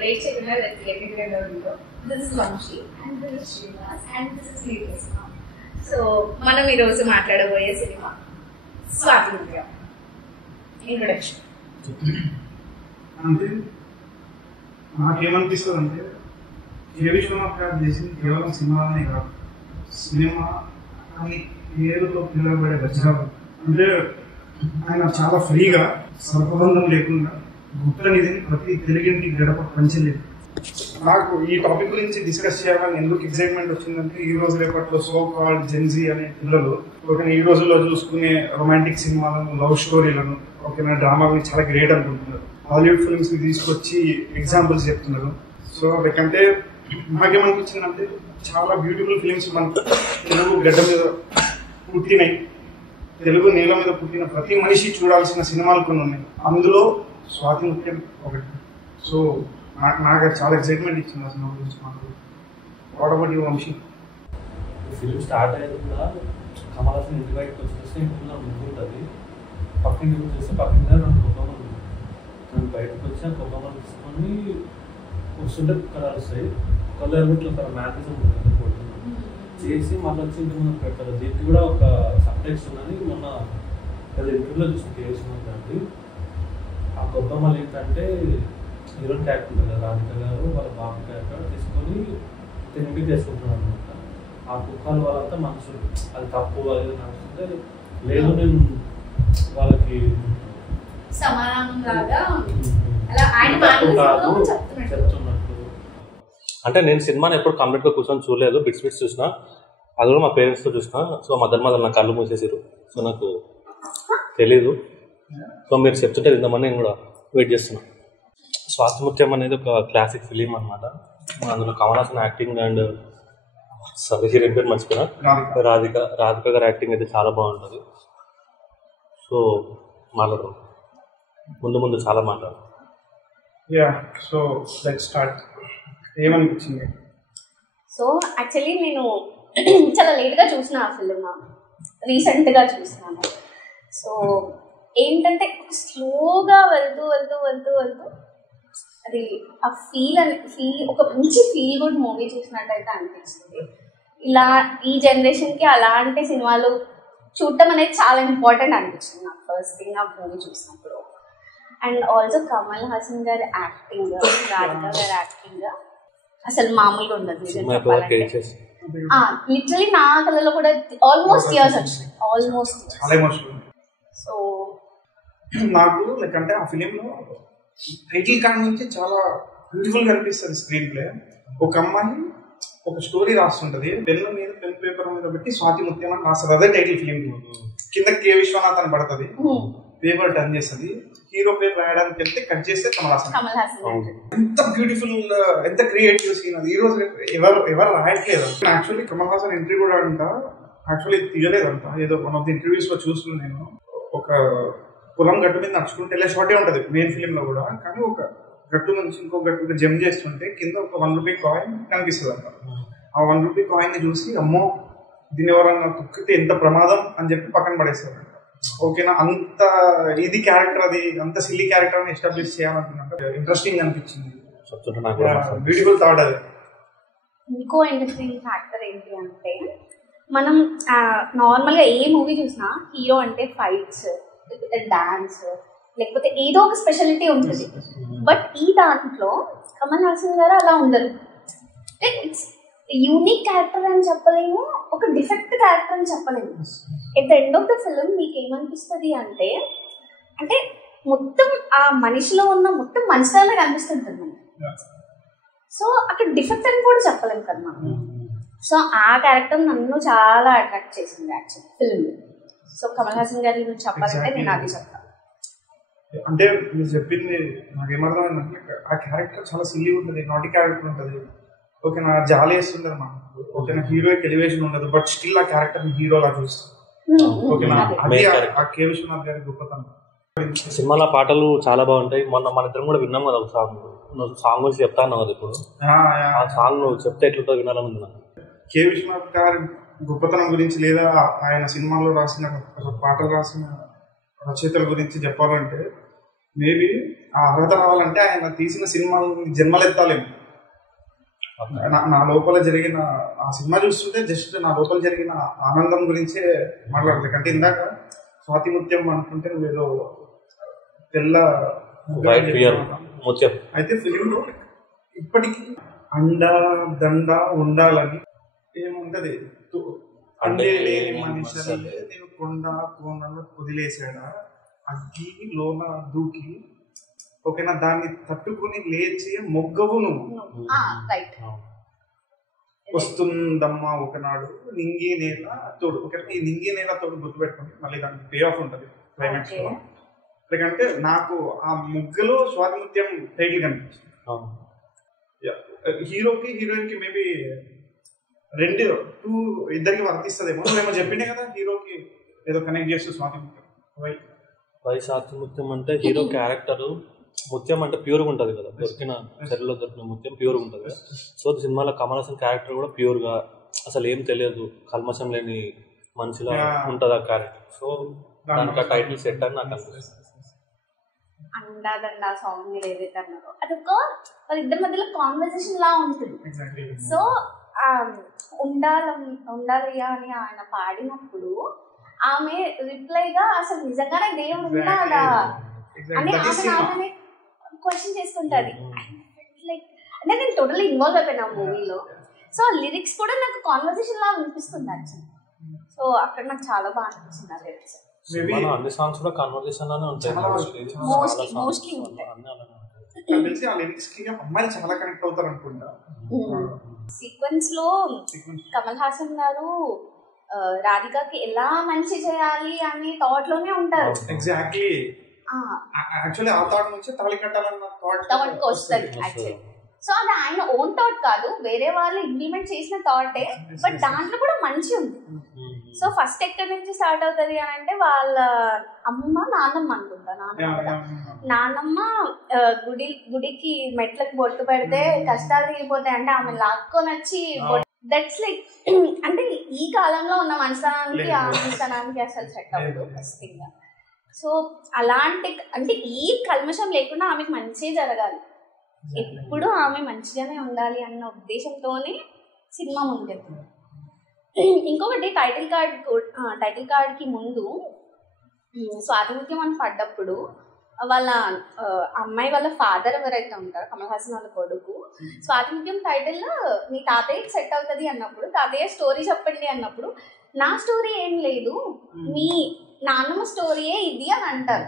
great Chennai that created a video. This is Vamshi and this is Srinivas and this is Leaders. So, మనం ఈరోజు మాట్లాడబోయే cinema స్వాతంత్ర్యం. Introduction. అంటే నాకేమనిపిస్తుంది అంటే ఏ విషయంలో చేసింది కేవలం సినిమానే కాదు, సినిమా అని పేరుతో పిలువబడే వజ్రాలు. అంటే ఆయన చాలా ఫ్రీగా సర్వబంధం లేకుండా గుప్త నిధిని ప్రతి తెలుగింటి గడప పంచలేదు. నాకు ఈ టాపిక్ గురించి డిస్కస్ చేయాలని ఎందుకు ఎక్సైట్మెంట్ వచ్చిందంటే, ఈ రోజు రేపట్లో సో కాల్డ్ జెన్జీ అనే పిల్లలు ఓకేనా ఈ రోజుల్లో చూసుకునే రొమాంటిక్ సినిమాలను, లవ్ స్టోరీలను, ఓకేనా డ్రామాని చాలా గ్రేట్ అనుకుంటున్నారు. హాలీవుడ్ ఫిల్మ్స్ ని తీసుకొచ్చి ఎగ్జాంపుల్స్ చెప్తున్నారు. సో అంటే నాకేమనిపించిందంటే చాలా బ్యూటిఫుల్ ఫిలిమ్స్ మనకు తెలుగు గడ్డ మీద పుట్టినాయి, తెలుగు నేల మీద పుట్టిన ప్రతి మనిషి చూడాల్సిన సినిమాలు కొన్ని ఉన్నాయి. అందులో స్వాతంత్ర్యం ఒకటి. సో నాకు చాలా ఎక్సైట్మెంట్ ఇచ్చింది ఆ సినిమా గురించి మాట్లాడు. What about you Vamshi? Film start అయ్యేది కూడా కమల్ హాసన్ ఇంటి బయటకు వచ్చేస్తే ఇంట్లో ముందు ఉంటుంది, పక్కన చూస్తే పక్కన 2 కొబ్బరి నేను బయటకు వచ్చి ఆ కొబ్బరి తీసుకొని వస్తుంటే కలర్ వస్తాయి. కలర్ ఇట్లా ఒక మ్యాథిజం చేసి మళ్ళీ వచ్చి ఇంటి ముందు పెడతారు. దీనికి కూడా ఒక సబ్టెక్స్ట్ ఉన్నది. మొన్న ఇంటర్వ్యూలో చూసిన కేసుకుందండి. ఆ కొబ్బరి ఏంటంటే హీరోయిన్ క్యారెక్టర్ ఉంటుంది కదా, రాధిక గారు వాళ్ళ బాబు క్యారెక్టర్ తీసుకొని తిరిగి చేసుకుంటున్నాడు అనమాట. ఆ కుక్కలు వాళ్ళంతా మనుషులు, అది తప్పు అది నడుస్తుంటే లేదు నేను వాళ్ళకి చెప్తున్నట్టు. అంటే నేను సినిమాని ఎప్పుడు కంప్లీట్గా కూర్చొని చూడలేదు, బిట్స్ చూసిన. అది కూడా మా పేరెంట్స్తో చూసిన. సో మధ్య నా కళ్ళు మూసేసారు. సో నాకు తెలీదు. సో మీరు చెప్తుంటే విందామని నేను కూడా వెయిట్ చేస్తున్నాను. స్వాతంత్ర్యం అనేది ఒక క్లాసిక్ ఫిలిం అనమాట. అందులో Kamal Haasan acting and heroine పేరు మర్చిపోయినా, రాధిక గారి యాక్టింగ్ అయితే చాలా బాగుంటుంది. సో మాట్లాడదాం, ముందు చాలా మాట్లాడదాం. So let's start. ఏమనిపించింది? సో యాక్చువల్లీ నేను చాలా లేట్గా చూసిన ఆ ఫిలిం, రీసెంట్గా చూసినాను. సో ఏంటంటే స్లోగా వెళ్తూ అది ఆ ఫీల్ ఒక మంచి ఫీల్ గుడ్ మూవీ చూసినట్టయితే అనిపించింది. ఇలా ఈ జనరేషన్కి అలాంటి సినిమాలు చూడటం అనేది చాలా ఇంపార్టెంట్ అనిపించింది నాకు ఫస్ట్ థింగ్ ఆ మూవీ చూసినప్పుడు. అండ్ ఆల్సో కమల్ హాసన్ గారి యాక్టింగ్, రాధిక గారి యాక్టింగ్ అసలు మామూలుగా ఉండదు నిజం చెప్పాలంటే. లిటరలీ నా కళ్ళలో కూడా ఆల్మోస్ట్ ఇయర్స్ వచ్చినాయి, ఆల్మోస్ట్. సో నాకు లైక్ అంటే ఆ ఫిలింలో టైటిల్ కార్డ్ నుంచి చాలా బ్యూటిఫుల్ గా అనిపిస్తుంది స్క్రీన్ ప్లే. ఒక అమ్మాయి ఒక స్టోరీ రాస్తుంటది, పెన్ పేపర్ మీద పెట్టి స్వాతి ముత్యం అని రాస్తుంది. అదే టైటిల్ ఫిలిం. కింద కే విశ్వనాథ్ అని పడుతుంది, పేపర్ టర్న్ చేస్తుంది, హీరో పేరు రాయడానికి వెళ్తే కట్ చేస్తే కమల్ హాసన్. ఎంత బ్యూటిఫుల్, ఎంత క్రియేటివ్ సీన్ అది. ఈ రోజు ఎవరు రాయట్లేదు. యాక్చువల్లీ కమల్ హాసన్ ఎంట్రీ కూడా అంట యాక్చువల్లీ తీయలేదంట. ఏదో వన్ ఆఫ్ ది ఇంటర్వ్యూస్ లో చూస్తున్నాను నేను. ఒక పొలం గట్టు మీద నడుచుకుంటే వెళ్ళే షార్టే ఉంటుంది మెయిన్ ఫిలిం లో కూడా, కానీ ఒక గట్టు నుంచి ఇంకో గట్టు జంప్ చేస్తుంటే కింద ఒక 1 రూపీ కాయిన్ కనిపిస్తుంది అంట. ఆ 1 రూపీ కాయిన్ ని చూసి అమ్మో దీన్ని ఎవరన్నా తొక్కితే ఎంత ప్రమాదం అని చెప్పి పక్కన పడేస్తారంట. ఓకేనా, అంత ఇది క్యారెక్టర్, అది అంత సిల్లీ క్యారెక్టర్ అని ఎస్టాబ్లిష్ చేయాలనుకున్నట్టు ఇంట్రెస్టింగ్ అనిపించింది. బ్యూటిఫుల్ థాట్ అది. ఇంకో ఇంట్రెస్టింగ్ ఫ్యాక్టర్ ఏంటి అంటే, మనం నార్మల్గా ఏ మూవీ చూసినా హీరో అంటే ఫైట్స్, డాన్స్, లేకపోతే ఏదో ఒక స్పెషాలిటీ ఉంటుంది. బట్ ఈ దాంట్లో కమల్ హాసన్ గారు అలా ఉండరు. ఇట్స్ యూనిక్ క్యారెక్టర్ అని చెప్పలేము, ఒక డిఫెక్ట్ క్యారెక్టర్ అని చెప్పలేము. At the end of the film మీకు ఏమనిపిస్తుంది అంటే మొత్తం ఆ మనిషిలో ఉన్న మొత్తం మంచితనమే కనిపిస్తుంటుంది మనకి. సో అక్కడ డిఫెక్ట్ అని కూడా చెప్పలేము కదా మనం. సో ఆ క్యారెక్టర్ నన్ను చాలా అట్రాక్ట్ చేసింది actually film. So Kamal Haasan గారి గురించి చెప్పాలంటే నేను అది చెప్తాను. అంటే మీరు చెప్పింది నాకేమర్థమైందంటే, ఆ క్యారెక్టర్ చాలా సిల్లీ ఉంటుంది, నాటి క్యారెక్టర్ ఉంటుంది. ఓకేనా, జాలి వేస్తుంటారు మనకు. ఓకేనా, హీరోయిక్ ఎలివేషన్ ఉండదు, బట్ స్టిల్ ఆ క్యారెక్టర్ హీరోలా చూస్తుంది. ఓకేనా, అది ఆ కే విశ్వనాథ్ గారి గొప్పతనం. సినిమాలో పాటలు చాలా బాగుంటాయి. మన ఇద్దరం కూడా విన్నాం కదా ఒక సాంగ్. నువ్వు సాంగ్ గురించి చెప్తా అన్నావు కదా ఇప్పుడు. ఆ సాంగ్ నువ్వు చెప్తే ఎట్లుంటో వినాలని ఉంది నాకు. కే విశ్వనాథ్ గారి గొప్పతనం గురించి లేదా ఆయన సినిమాల్లో రాసిన పాటలు రాసిన రచయితల గురించి చెప్పాలంటే మేబీ ఆ అర్హత రావాలంటే ఆయన తీసిన సినిమాలు జన్మలెత్తాలేము. నా లోపల జరిగిన ఆ సినిమా చూస్తుంటే జస్ట్ నా లోపల జరిగిన ఆనందం గురించే మాట్లాడలేదు. అంటే ఇందాక స్వాతి ముత్యం అనుకుంటే నువ్వేదో తెల్ల అయితే ఫిలింలో ఇప్పటికీ అండ దండ ఉండాలని ఏముంటది, అండే లేని మనిషి నేను కొండ కోనలు వదిలేసాడా, అగ్గి లోన దూకి ఓకేనా దాన్ని తట్టుకుని లేచి మొగ్గవు నువ్వు, వస్తుందమ్మా ఒకనాడు నింగి నేల తోడు. ఓకే, ఈ నింగి నేల తోడు గుర్తుపెట్టుకోండి, మళ్ళీ దానికి పే ఆఫ్ ఉంటుంది క్లైమాక్స్ లో. ఎందుకంటే నాకు ఆ ముగ్గులో స్వాతి ముత్యం టైటిల్ కనిపించింది. హీరోకి హీరోయిన్ కి మేబీ ఇద్దరికి వర్తిస్తుందేమో. నువ్వేమో చెప్పిండే కదా హీరోకి ఏదో కనెక్ట్ చేస్తూ స్వాతి ముత్యం. వై స్వాతి ముత్యం అంటే హీరో క్యారెక్టర్, ముత్యం అంటే ప్యూర్గా ఉంటుంది కదా, దొరికిన శరీరంలో దొరికిన ముత్యం ప్యూర్గా ఉంటుంది కదా. సో సినిమాలో కమల్ హాసన్ క్యారెక్టర్ కూడా ప్యూర్గా అసలు ఏం తెలియదు, కల్మషం లేని మనిషిలా ఉంటుంది ఆ క్యారెక్టర్. సో దానికి ఆ టైటిల్ సెట్ అని నాకు అనిపిస్తుంది. అండాదండ సాంగ్ మీరు ఏదైతే అన్నారో అదొక వాళ్ళిద్దరి మధ్యలో కాన్వర్సేషన్ లా ఉంటుంది. సో ఉండాలయ్యా అని ఆయన పాడినప్పుడు ఆమె రిప్లైగా అసలు నిజంగానే దేవుడు ఉన్నాడా అని ఆమె క్వశ్చన్ చేసుకుంటది. లైక్ అంటే నేను టోటల్ ఇన్వాల్వ్ అయిపోయినా మూవీలో. సో లిరిక్స్ కూడా నాకు కాన్వర్సేషన్ లా అనిపిస్తుంది యాక్చువల్లీ. సో అక్కడ నాకు చాలా బాగా అనిపించింది ఆ లిరిక్స్. అన్ని సాంగ్స్ కూడా కన్వర్సేషన్ లానే ఉంటాయి. అమ్మాయిలు చాలా కనెక్ట్ అవుతారు అనుకుంటా. సీక్వెన్స్ లో కమల్ హాసన్ గారు రాధికకి ఎలా మంచి చేయాలి అనే థాట్ లోనే ఉంటారు. ఎగ్జాక్ట్లీ. యాక్చువల్లీ ఆ థాట్ నుంచి తాళి కట్టాలన్న థాట్ వస్తుంది యాక్చువల్లీ. సో అది ఆయన ఓన్ థాట్ కాదు, వేరే వాళ్ళు ఇంప్లిమెంట్ చేసిన థాటే, బట్ దాంట్లో కూడా మంచి ఉంది. సో ఫస్ట్ ఎక్కడి నుంచి స్టార్ట్ అవుతుంది అని అంటే వాళ్ళ నాన్నమ్మ అనుకుంటా, నాన్నమ్మ గుడికి మెట్లకు బొట్టు పెడితే కష్టాలు తీరిపోతాయి అంటే ఆమె లాక్కొని వచ్చి దట్స్ లైక్ అంటే ఈ కాలంలో ఉన్న మనస్తనానికి ఆ మనస్తనానికి అసలు సెట్ అవ్వదు ఖచ్చితంగా. సో అలాంటి అంటే ఈ కల్మషం లేకుండా ఆమెకు మంచి జరగాలి, ఎప్పుడు ఆమె మంచిగానే ఉండాలి అన్న ఉద్దేశంతోనే సినిమా ముందుకెళ్తుంది. ఇంకొకటి టైటిల్ కార్డ్ కి ముందు స్వాతి ముత్యం అని పడ్డప్పుడు వాళ్ళ అమ్మాయి వాళ్ళ ఫాదర్ ఎవరైతే ఉంటారో కమల్ హాసన్ వాళ్ళ కొడుకు, స్వాతి ముత్యం టైటిల్ మీ తాతయ్యకి సెట్ అవుతుంది అన్నప్పుడు, తాతయ్య స్టోరీ చెప్పండి అన్నప్పుడు నా స్టోరీ ఏం లేదు మీ నాన్నమ్మ స్టోరీయే ఇది అని అంటారు.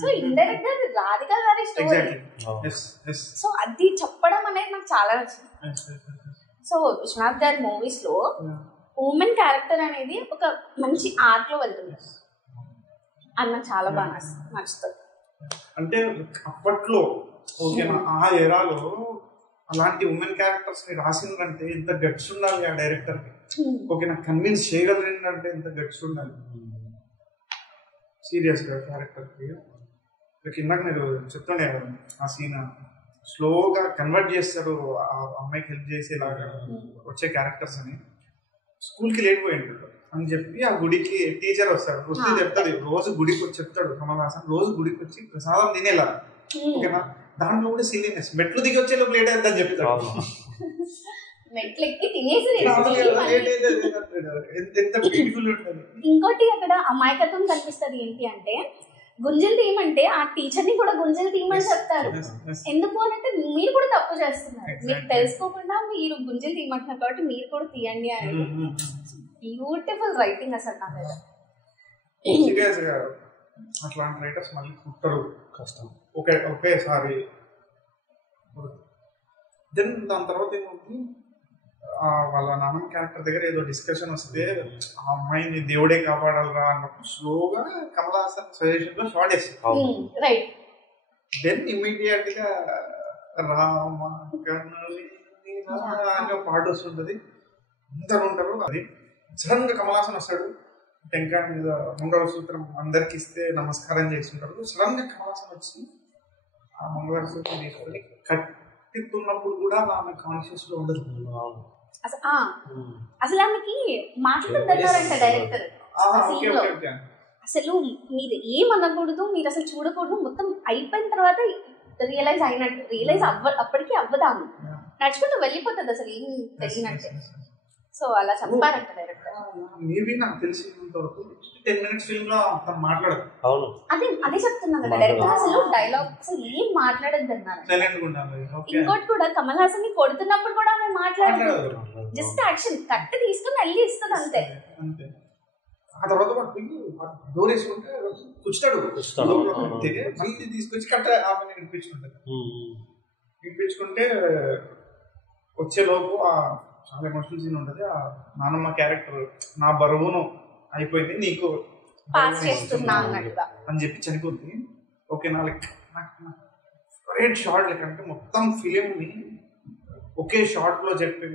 సో ఇండైరెక్ట్ గా రాధిక గారి స్టోరీ. సో అది చెప్పడం అనేది నాకు చాలా నచ్చింది. సో విశ్వనాథ్ గారి మూవీస్ లో ఉమెన్ క్యారెక్టర్ అనేది ఒక మంచి ఆర్ట్ లో వెళ్తుంది, అది నాకు చాలా బాగా నచ్చుతుంది. అంటే అప్పట్లో ఓకేనా ఆ ఎరాలో అలాంటి ఉమెన్ క్యారెక్టర్స్ ని రాసిందంటే ఎంత గట్స్ ఉండాలి ఆ డైరెక్టర్ కి. ఓకేనా కన్విన్స్ చేయగలిగిందంటే ఎంత గట్స్ ఉండాలి సీరియస్ గా క్యారెక్టర్ కి. ఇందాక నేను చెప్తుండే ఆ సీన్ స్లోగా కన్వర్ట్ చేస్తారు ఆ అమ్మాయికి హెల్ప్ చేసేలాగా వచ్చే క్యారెక్టర్స్ అని. స్కూల్కి లేట్ పోయింటాడు అని చెప్పి ఆ గుడికి టీచర్ వస్తాడు, వస్తే చెప్తాడు రోజు గుడికి వచ్చి చెప్తాడు కమల్ హాసన్ రోజు గుడికి వచ్చి ప్రసాదం తినేలా. ఓకేనా దాంట్లో కూడా సిలీనెస్ మెట్లు దిగి వచ్చే లోపు లేట్ అవుతుందని చెప్తాడు. ఇంకోటి అక్కడ అమాయకత్వం కనిపిస్తుంది ఏంటి అంటే గుంజలు తీయమంటే ఆ టీచర్ ని కూడా గుంజలు తీయమని చెప్తారు. ఎందుకు అంటే మీరు కూడా తప్పు చేస్తున్నారు, మీకు తెలుసుకోకుండా మీరు గుంజలు తీయమంటున్నారు కాబట్టి మీరు కూడా తీయండి అనేది బ్యూటిఫుల్ రైటింగ్ అసలు నా మీద. అట్లాంటి రైటర్స్ మళ్ళీ పుట్టరు, కష్టం. ఒకేసారి దెన్ దాని తర్వాత ఏమవుతుంది వాళ్ళ నాన్నమ్మ క్యారెక్టర్ దగ్గర ఏదో డిస్కషన్ వస్తే ఆ అమ్మాయిని దేవుడే కాపాడాలరా అన్నప్పుడు స్లోగా కమల్ హాసన్ సజెషన్ లో షార్ట్ వేస్తారు. దెన్ ఇమ్మీడియట్ గా రామ పాట వస్తుంటది, అందరు ఉంటారు. అది సడన్ గా కమల్ హాసన్ వస్తాడు, టెంకాయ మీద మంగళసూత్రం అందరికి ఇస్తే నమస్కారం చేస్తుంటారు. సడన్ గా కమల్ హాసన్ వచ్చి ఆ మంగళసూత్రం తీసుకొని కట్టుతున్నప్పుడు కూడా ఆమె కాన్షియస్ లో ఉండదు. అసలు ఆమెకి మాట్లాడుతున్నారంట డైరెక్టర్, అసలు మీరు ఏమనకూడదు, మీరు అసలు చూడకూడదు, మొత్తం అయిపోయిన తర్వాత రియలైజ్ అప్పటికి అవ్వదాము, నడుచుకుంటూ వెళ్ళిపోతుంది అసలు ఏం తెలియనట్టే. సో అలా చెప్పారంట డైరెక్టర్. మేబీ నాకు తెలిసినంత వరకు 10 minutes ఫిల్మ్ లో తను మాట్లాడదు. అవును, అదే చెప్తున్నాను కదా డైరెక్టర్, అసలు డైలాగ్ అసలు ఏం మాట్లాడద్దు అన్నారు. సైలెంట్ గా ఉండాలి. ఇంకోటి కూడా కమల్ హాసన్ ని కొడుతున్నప్పుడు కూడా ఆమె మాట్లాడదు, జస్ట్ యాక్షన్ కట్ తీసుకుని వెళ్ళి ఇస్తుంది అంతే. ఆ తర్వాత డోర్ వేసుకుంటే కూర్చుతాడు, మళ్ళీ తీసుకొచ్చి కట్ట ఆమె వినిపించుకుంటే వచ్చేలోపు చాలా ఎమోషనల్ సీన్ ఉంటుంది. ఆ నానమ్మ క్యారెక్టర్ నా బరువును అయిపోయింది నీకు పాస్ చేస్తున్నా అన్నట్టుగా అని చెప్పి చనిపోద్ది. ఓకేనా, లైక్ నాకు ఫేవరెట్ షార్ట్ లైక్ అంటే మొత్తం ఫిలిం ని ఒకే షార్ట్ లో చెప్పే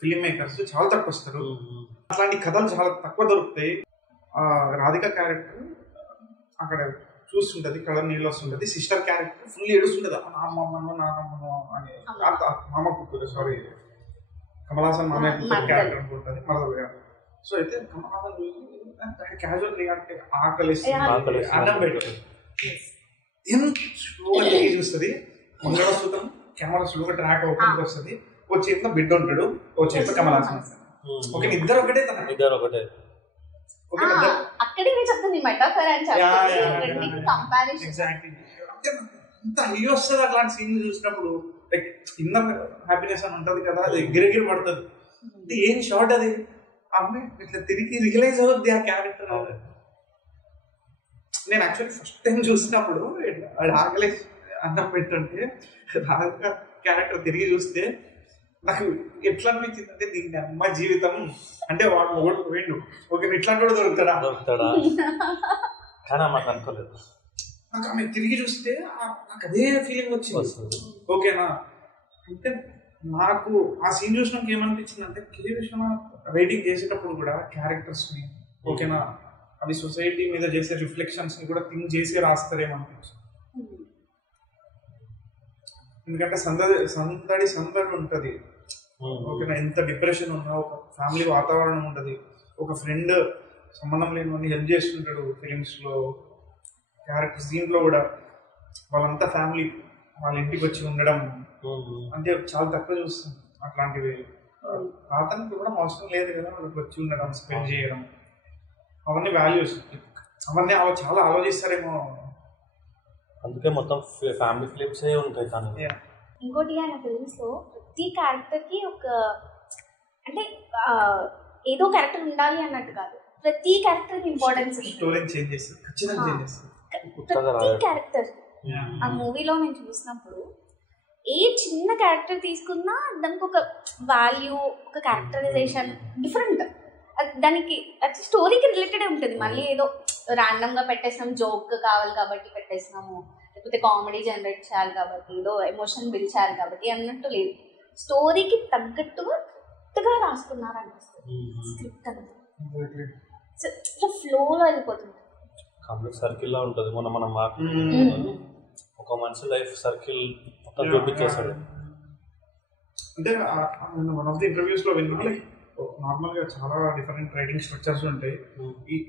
ఫిలిం మేకర్స్ చాలా తక్కువ వస్తారు. అట్లాంటి కథలు చాలా తక్కువ దొరుకుతాయి. రాధిక క్యారెక్టర్ అక్కడ చూస్తుంటది, కళ్ళ నీళ్ళు వస్తుంటది. సిస్టర్ క్యారెక్టర్ ఫుల్ ఏడుస్తుంటది, నాన్నమ్మను అని మామ కూతురు, సారీ కమల్ హాసన్ మామయ్య కూతురు క్యారెక్టర్ అనుకుంటుంది మరదలు గారు. సో అయితే కమల్ హాసన్ క్యాజువల్ రియాక్ట్ ఆకలిసి అన్నం పెట్టు స్లోగా తిరిగి చూస్తుంది. మంగళసూత్రం కెమెరా స్లోగా ట్రాక్ అవుతుంది వస్తుంది. ఓ చేతిలో బిడ్డ ఉంటాడు, ఓ చేతిలో కమల్ హాసన్. ఓకే, ఇద్దరు ఒకటే అక్కడే చెప్తుంది మెటాఫర్ అని చెప్పి కంపారిజన్. ఎగ్జాక్ట్లీ, అంత హై వస్తుంది అట్లాంటి సీన్ చూసినప్పుడు. లైక్ ఇన్నర్ హ్యాపీనెస్ అని ఉంటది కదా, అది ఎగిరెగిరి పడుతుంది. అంటే ఏం షార్ట్ అది, అమ్మాయి ఇట్లా తిరిగి రియలైజ్ అవుద్ది ఆ క్యారెక్టర్. నేను యాక్చువల్లీ ఫస్ట్ టైం చూసినప్పుడు ఆకలి అన్నం పెట్టంటే క్యారెక్టర్ తిరిగి చూస్తే నాకు ఎట్లా అనిపించింది అంటే దీన్ని అమ్మ జీవితం అంటే వాడు మొగడు పోయిండు, ఓకే ఇట్లాంటి కూడా దొరుకుతాడా కానీ మాకు అనుకోలేదు. నాకు ఆమె తిరిగి చూస్తే నాకు అదే ఫీలింగ్ వచ్చింది. ఓకేనా, అంటే నాకు ఆ సీన్ చూసినాక ఏమనిపించింది అంటే కే విశ్వనాథ్ రైటింగ్ చేసేటప్పుడు కూడా క్యారెక్టర్స్ ని ఓకేనా అవి సొసైటీ మీద చేసే రిఫ్లెక్షన్స్ ని కూడా థింక్ చేసి రాస్తారేమనిపించింది. ఎందుకంటే సందడి ఉంటది. ఓకేనా, ఎంత డిప్రెషన్ ఉన్నా ఒక ఫ్యామిలీ వాతావరణం ఉంటది, ఒక ఫ్రెండ్ సంబంధం లేనివన్నీ హెల్ప్ చేస్తుంటాడు ఫిలిమ్స్ లో క్యారెక్టర్స్. దీంట్లో కూడా వాళ్ళంతా ఫ్యామిలీ వాళ్ళ ఇంటికి వచ్చి ఉండడం అంటే చాలా తక్కువ చూస్తాం అట్లాంటివి. అతనికి కూడా అవసరం లేదు కదా వాళ్ళకి వచ్చి ఉండడం, స్పెండ్ చేయడం, అవన్నీ వాల్యూస్, అవన్నీ చాలా ఆలోచిస్తారేమో. అందుకే మొత్తం ఫ్యామిలీ ఫిలిమ్స్ ఉంటాయి. కానీ ఇంకోటి ఆయన ఫిలిమ్స్ లో ప్రతి క్యారెక్టర్ కి ఒక అంటే ఏదో క్యారెక్టర్ ఉండాలి అన్నట్టు కాదు, ప్రతి క్యారెక్టర్ కి ఇంపార్టెన్స్ స్టోరీ చేంజ్ చేస్తారు, ఖచ్చితంగా చేంజ్ చేస్తారు ప్రతి క్యారెక్టర్. ఆ మూవీలో నేను చూసినప్పుడు ఏ చిన్న క్యారెక్టర్ తీసుకున్నా దానికి ఒక వాల్యూ, ఒక క్యారెక్టరైజేషన్ డిఫరెంట్. దానికి స్టోరీకి రిలేటెడ్ ఉంటుంది. మళ్ళీ ఏదో ర్యాండమ్ గా పెట్టేసినాం, జోక్ కావాలి కాబట్టి పెట్టేసినాము, లేకపోతే కామెడీ జనరేట్ చేయాలి కాబట్టి, ఏదో ఎమోషన్ బిల్డ్ చేయాలి కాబట్టి అన్నట్టు లేదు. స్టోరీకి తగ్గట్టుగా కరెక్ట్గా రాసుకున్నారు అనిపిస్తుంది స్క్రిప్ట్ అంతా. ఇట్లా ఫ్లోలో వెళ్ళిపోతుంది. కంప్లీట్ సర్కిల్ లా ఉంటుంది. మనం ఒక మనిషి లైఫ్ సర్కిల్ మొత్తం చూపించేస్తాడు. అంటే వన్ ఆఫ్ ది ఇంటర్వ్యూస్ లో విన్నా నార్మల్ గా చాలా డిఫరెంట్ రైటింగ్ స్ట్రక్చర్స్ ఉంటాయి.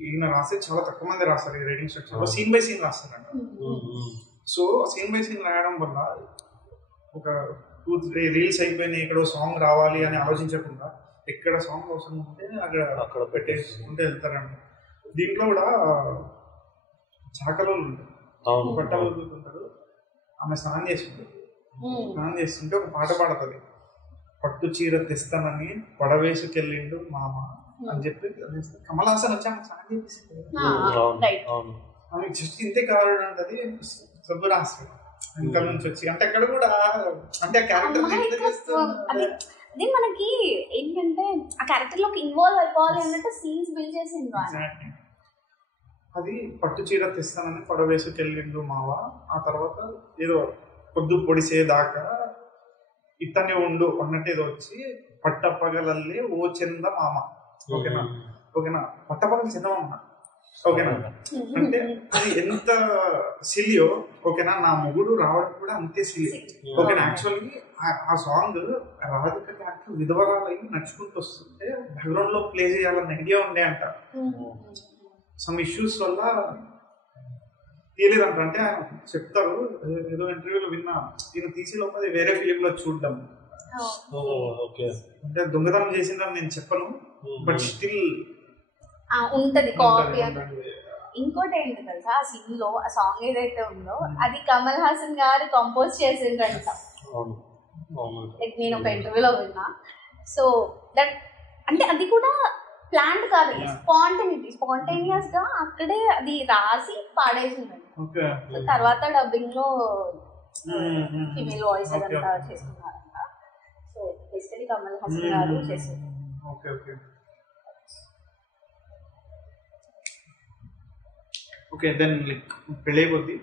ఈయన రాసే చాలా తక్కువ మంది రాస్తారు ఈ writing structure. Scene by scene రాస్తారంట. సో సీన్ బై సీన్ రాయడం వల్ల ఒక 2-3 రీల్స్ అయిపోయినాయి, ఇక్కడ సాంగ్ రావాలి అని ఆలోచించకుండా ఎక్కడ సాంగ్ అవసరం ఉంటే అక్కడ పెట్టేసుకుంటే వెళ్తారంట. దీంట్లో కూడా చాకలోళ్ళు ఉంటారు, బట్టలు ఉంటారు. ఆమె స్నానం చేస్తుంటే ఒక పాట పాడుతుంది, పట్టు చీర తెస్తానని పడవేసుకెళ్ళిండు మామ అని చెప్పి కమల్ హాసన్ వచ్చి ఆమె స్నానం చేపిస్తుంది. ఆమె జస్ట్ ఇంతే కావాలి అంటది, సబ్బు రాస్తాడు వెనకాల నుంచి వచ్చి. అంటే అక్కడ కూడా అంటే ఆ క్యారెక్టర్ అది మనకి ఏంటంటే ఆ క్యారెక్టర్ లోకి ఇన్వాల్వ్ అయిపోవాలి అన్నట్టు సీన్స్ బిల్డ్ చేసింది. అది పట్టు చీర తెస్తానని పడవేసుకెళ్ళిండు మావ, ఆ తర్వాత ఏదో పొద్దు పొడిసేదాకా ఇట్టనే ఉండు అన్నట్టు ఏదో వచ్చి పట్టపగలల్లే ఓ చంద మామ. ఓకేనా, పట్టపగల చందమామ. ఓకేనా, అంటే అది ఎంత సిలియో. ఓకేనా, నా మొగుడు రావడం కూడా అంతే సిలి. ఓకేనా, యాక్చువల్లీ ఆ సాంగ్ రాధిక క్యారెక్టర్ విధవరాలై నడుచుకుంటూ వస్తుంటే బ్యాక్గ్రౌండ్ లో ప్లే చేయాలన్న ఐడియా ఉండే అంట. సమ్ ఇష్యూస్ వల్ల తీయలేదంట. అంటే ఆయన చెప్తారు, ఏదో ఇంటర్వ్యూలో విన్నా, ఈయన తీసే లోపల వేరే ఫిలింలో చూడడం, అంటే దొంగతనం చేసిందని నేను చెప్పను, బట్ స్టిల్ ఉంటది కాపీ. ఇంకోటి ఏంటి తెలుసా, ఆ సీన్ లో ఆ సాంగ్ ఏదైతే ఉందో అది కమల్ హాసన్ గారు కంపోజ్ చేసిండ్రంట. లైక్ నేను ఒక ఇంటర్వ్యూలో విన్నా. సో దట్ అంటే అది కూడా ప్లాంట్ కాదు, స్పాంటేనియస్ గా అక్కడే అది రాసి పాడేసిందండి. తర్వాత డబ్బింగ్ లో ఫీమేల్ వాయిస్ అదంతా చేసుకున్నారంట. సో బేసికలీ కమల్ హాసన్ గారు చేశారు. ఓకే, దెన్ లైక్ పెళ్ళైపోద్ది,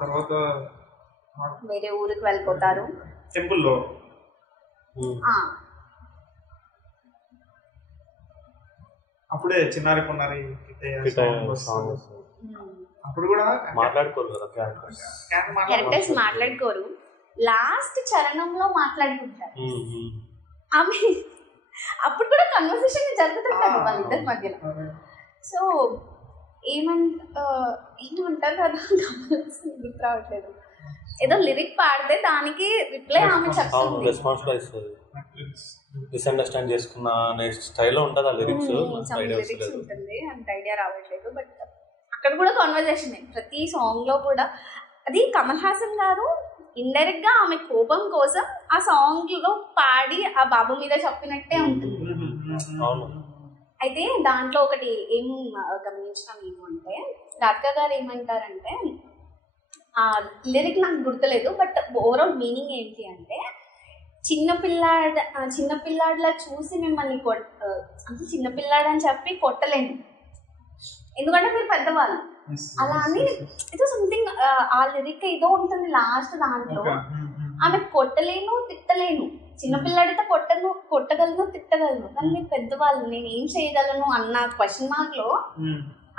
తర్వాత వేరే ఊరికి వెళ్ళిపోతారు టెంపుల్లో. అప్పుడే చిన్నారి పొన్నారి అప్పుడు కూడా క్యారెక్టర్స్ మాట్లాడుకోరు, లాస్ట్ చరణంలో మాట్లాడుకుంటారు. ఆమె అప్పుడు కూడా కన్వర్సేషన్ జరుగుతుంటది వాళ్ళిద్దరి మధ్యలో. సో ఏమంటారు కదా, గుర్తు రావట్లేదు, ఏదో లిరిక్ పాడితే దానికి రిప్లై ఆమె చెప్తుంది. మిస్అండర్స్టాండ్ చేసుకున్న స్టైల్లో ఉంటుంది ఆ లిరిక్స్ ఉంటుంది, అంత ఐడియా రావట్లేదు. బట్ అక్కడ కూడా కాన్వర్జేషన్ ప్రతి సాంగ్ లో కూడా. అది కమల్ హాసన్ గారు ఇండైరెక్ట్ గా ఆమె కోపం కోసం ఆ సాంగ్ లో పాడి ఆ బాబు మీద చెప్పినట్టే ఉంటుంది. అయితే దాంట్లో ఒకటి ఏం గమనించినాం నేను అంటే, రాధిక గారు ఏమంటారంటే, ఆ లిరిక్ నాకు గుర్తులేదు, బట్ ఓవరాల్ మీనింగ్ ఏంటి అంటే, చిన్నపిల్లాడిలా చూసి మిమ్మల్ని అంటే చిన్నపిల్లాడు అని చెప్పి కొట్టలేను, ఎందుకంటే మీరు పెద్దవాళ్ళు. అలా అని ఏదో సంథింగ్ ఆ లిరిక్ ఏదో ఉంటుంది లాస్ట్ దాంట్లో. ఆమె కొట్టలేను, తిట్టలేను, చిన్నపిల్లాడితో కొట్టగలను, తిట్టగలను, కానీ మీరు పెద్దవాళ్ళు, నేను ఏం చేయగలను అన్న క్వశ్చన్ మార్క్ లో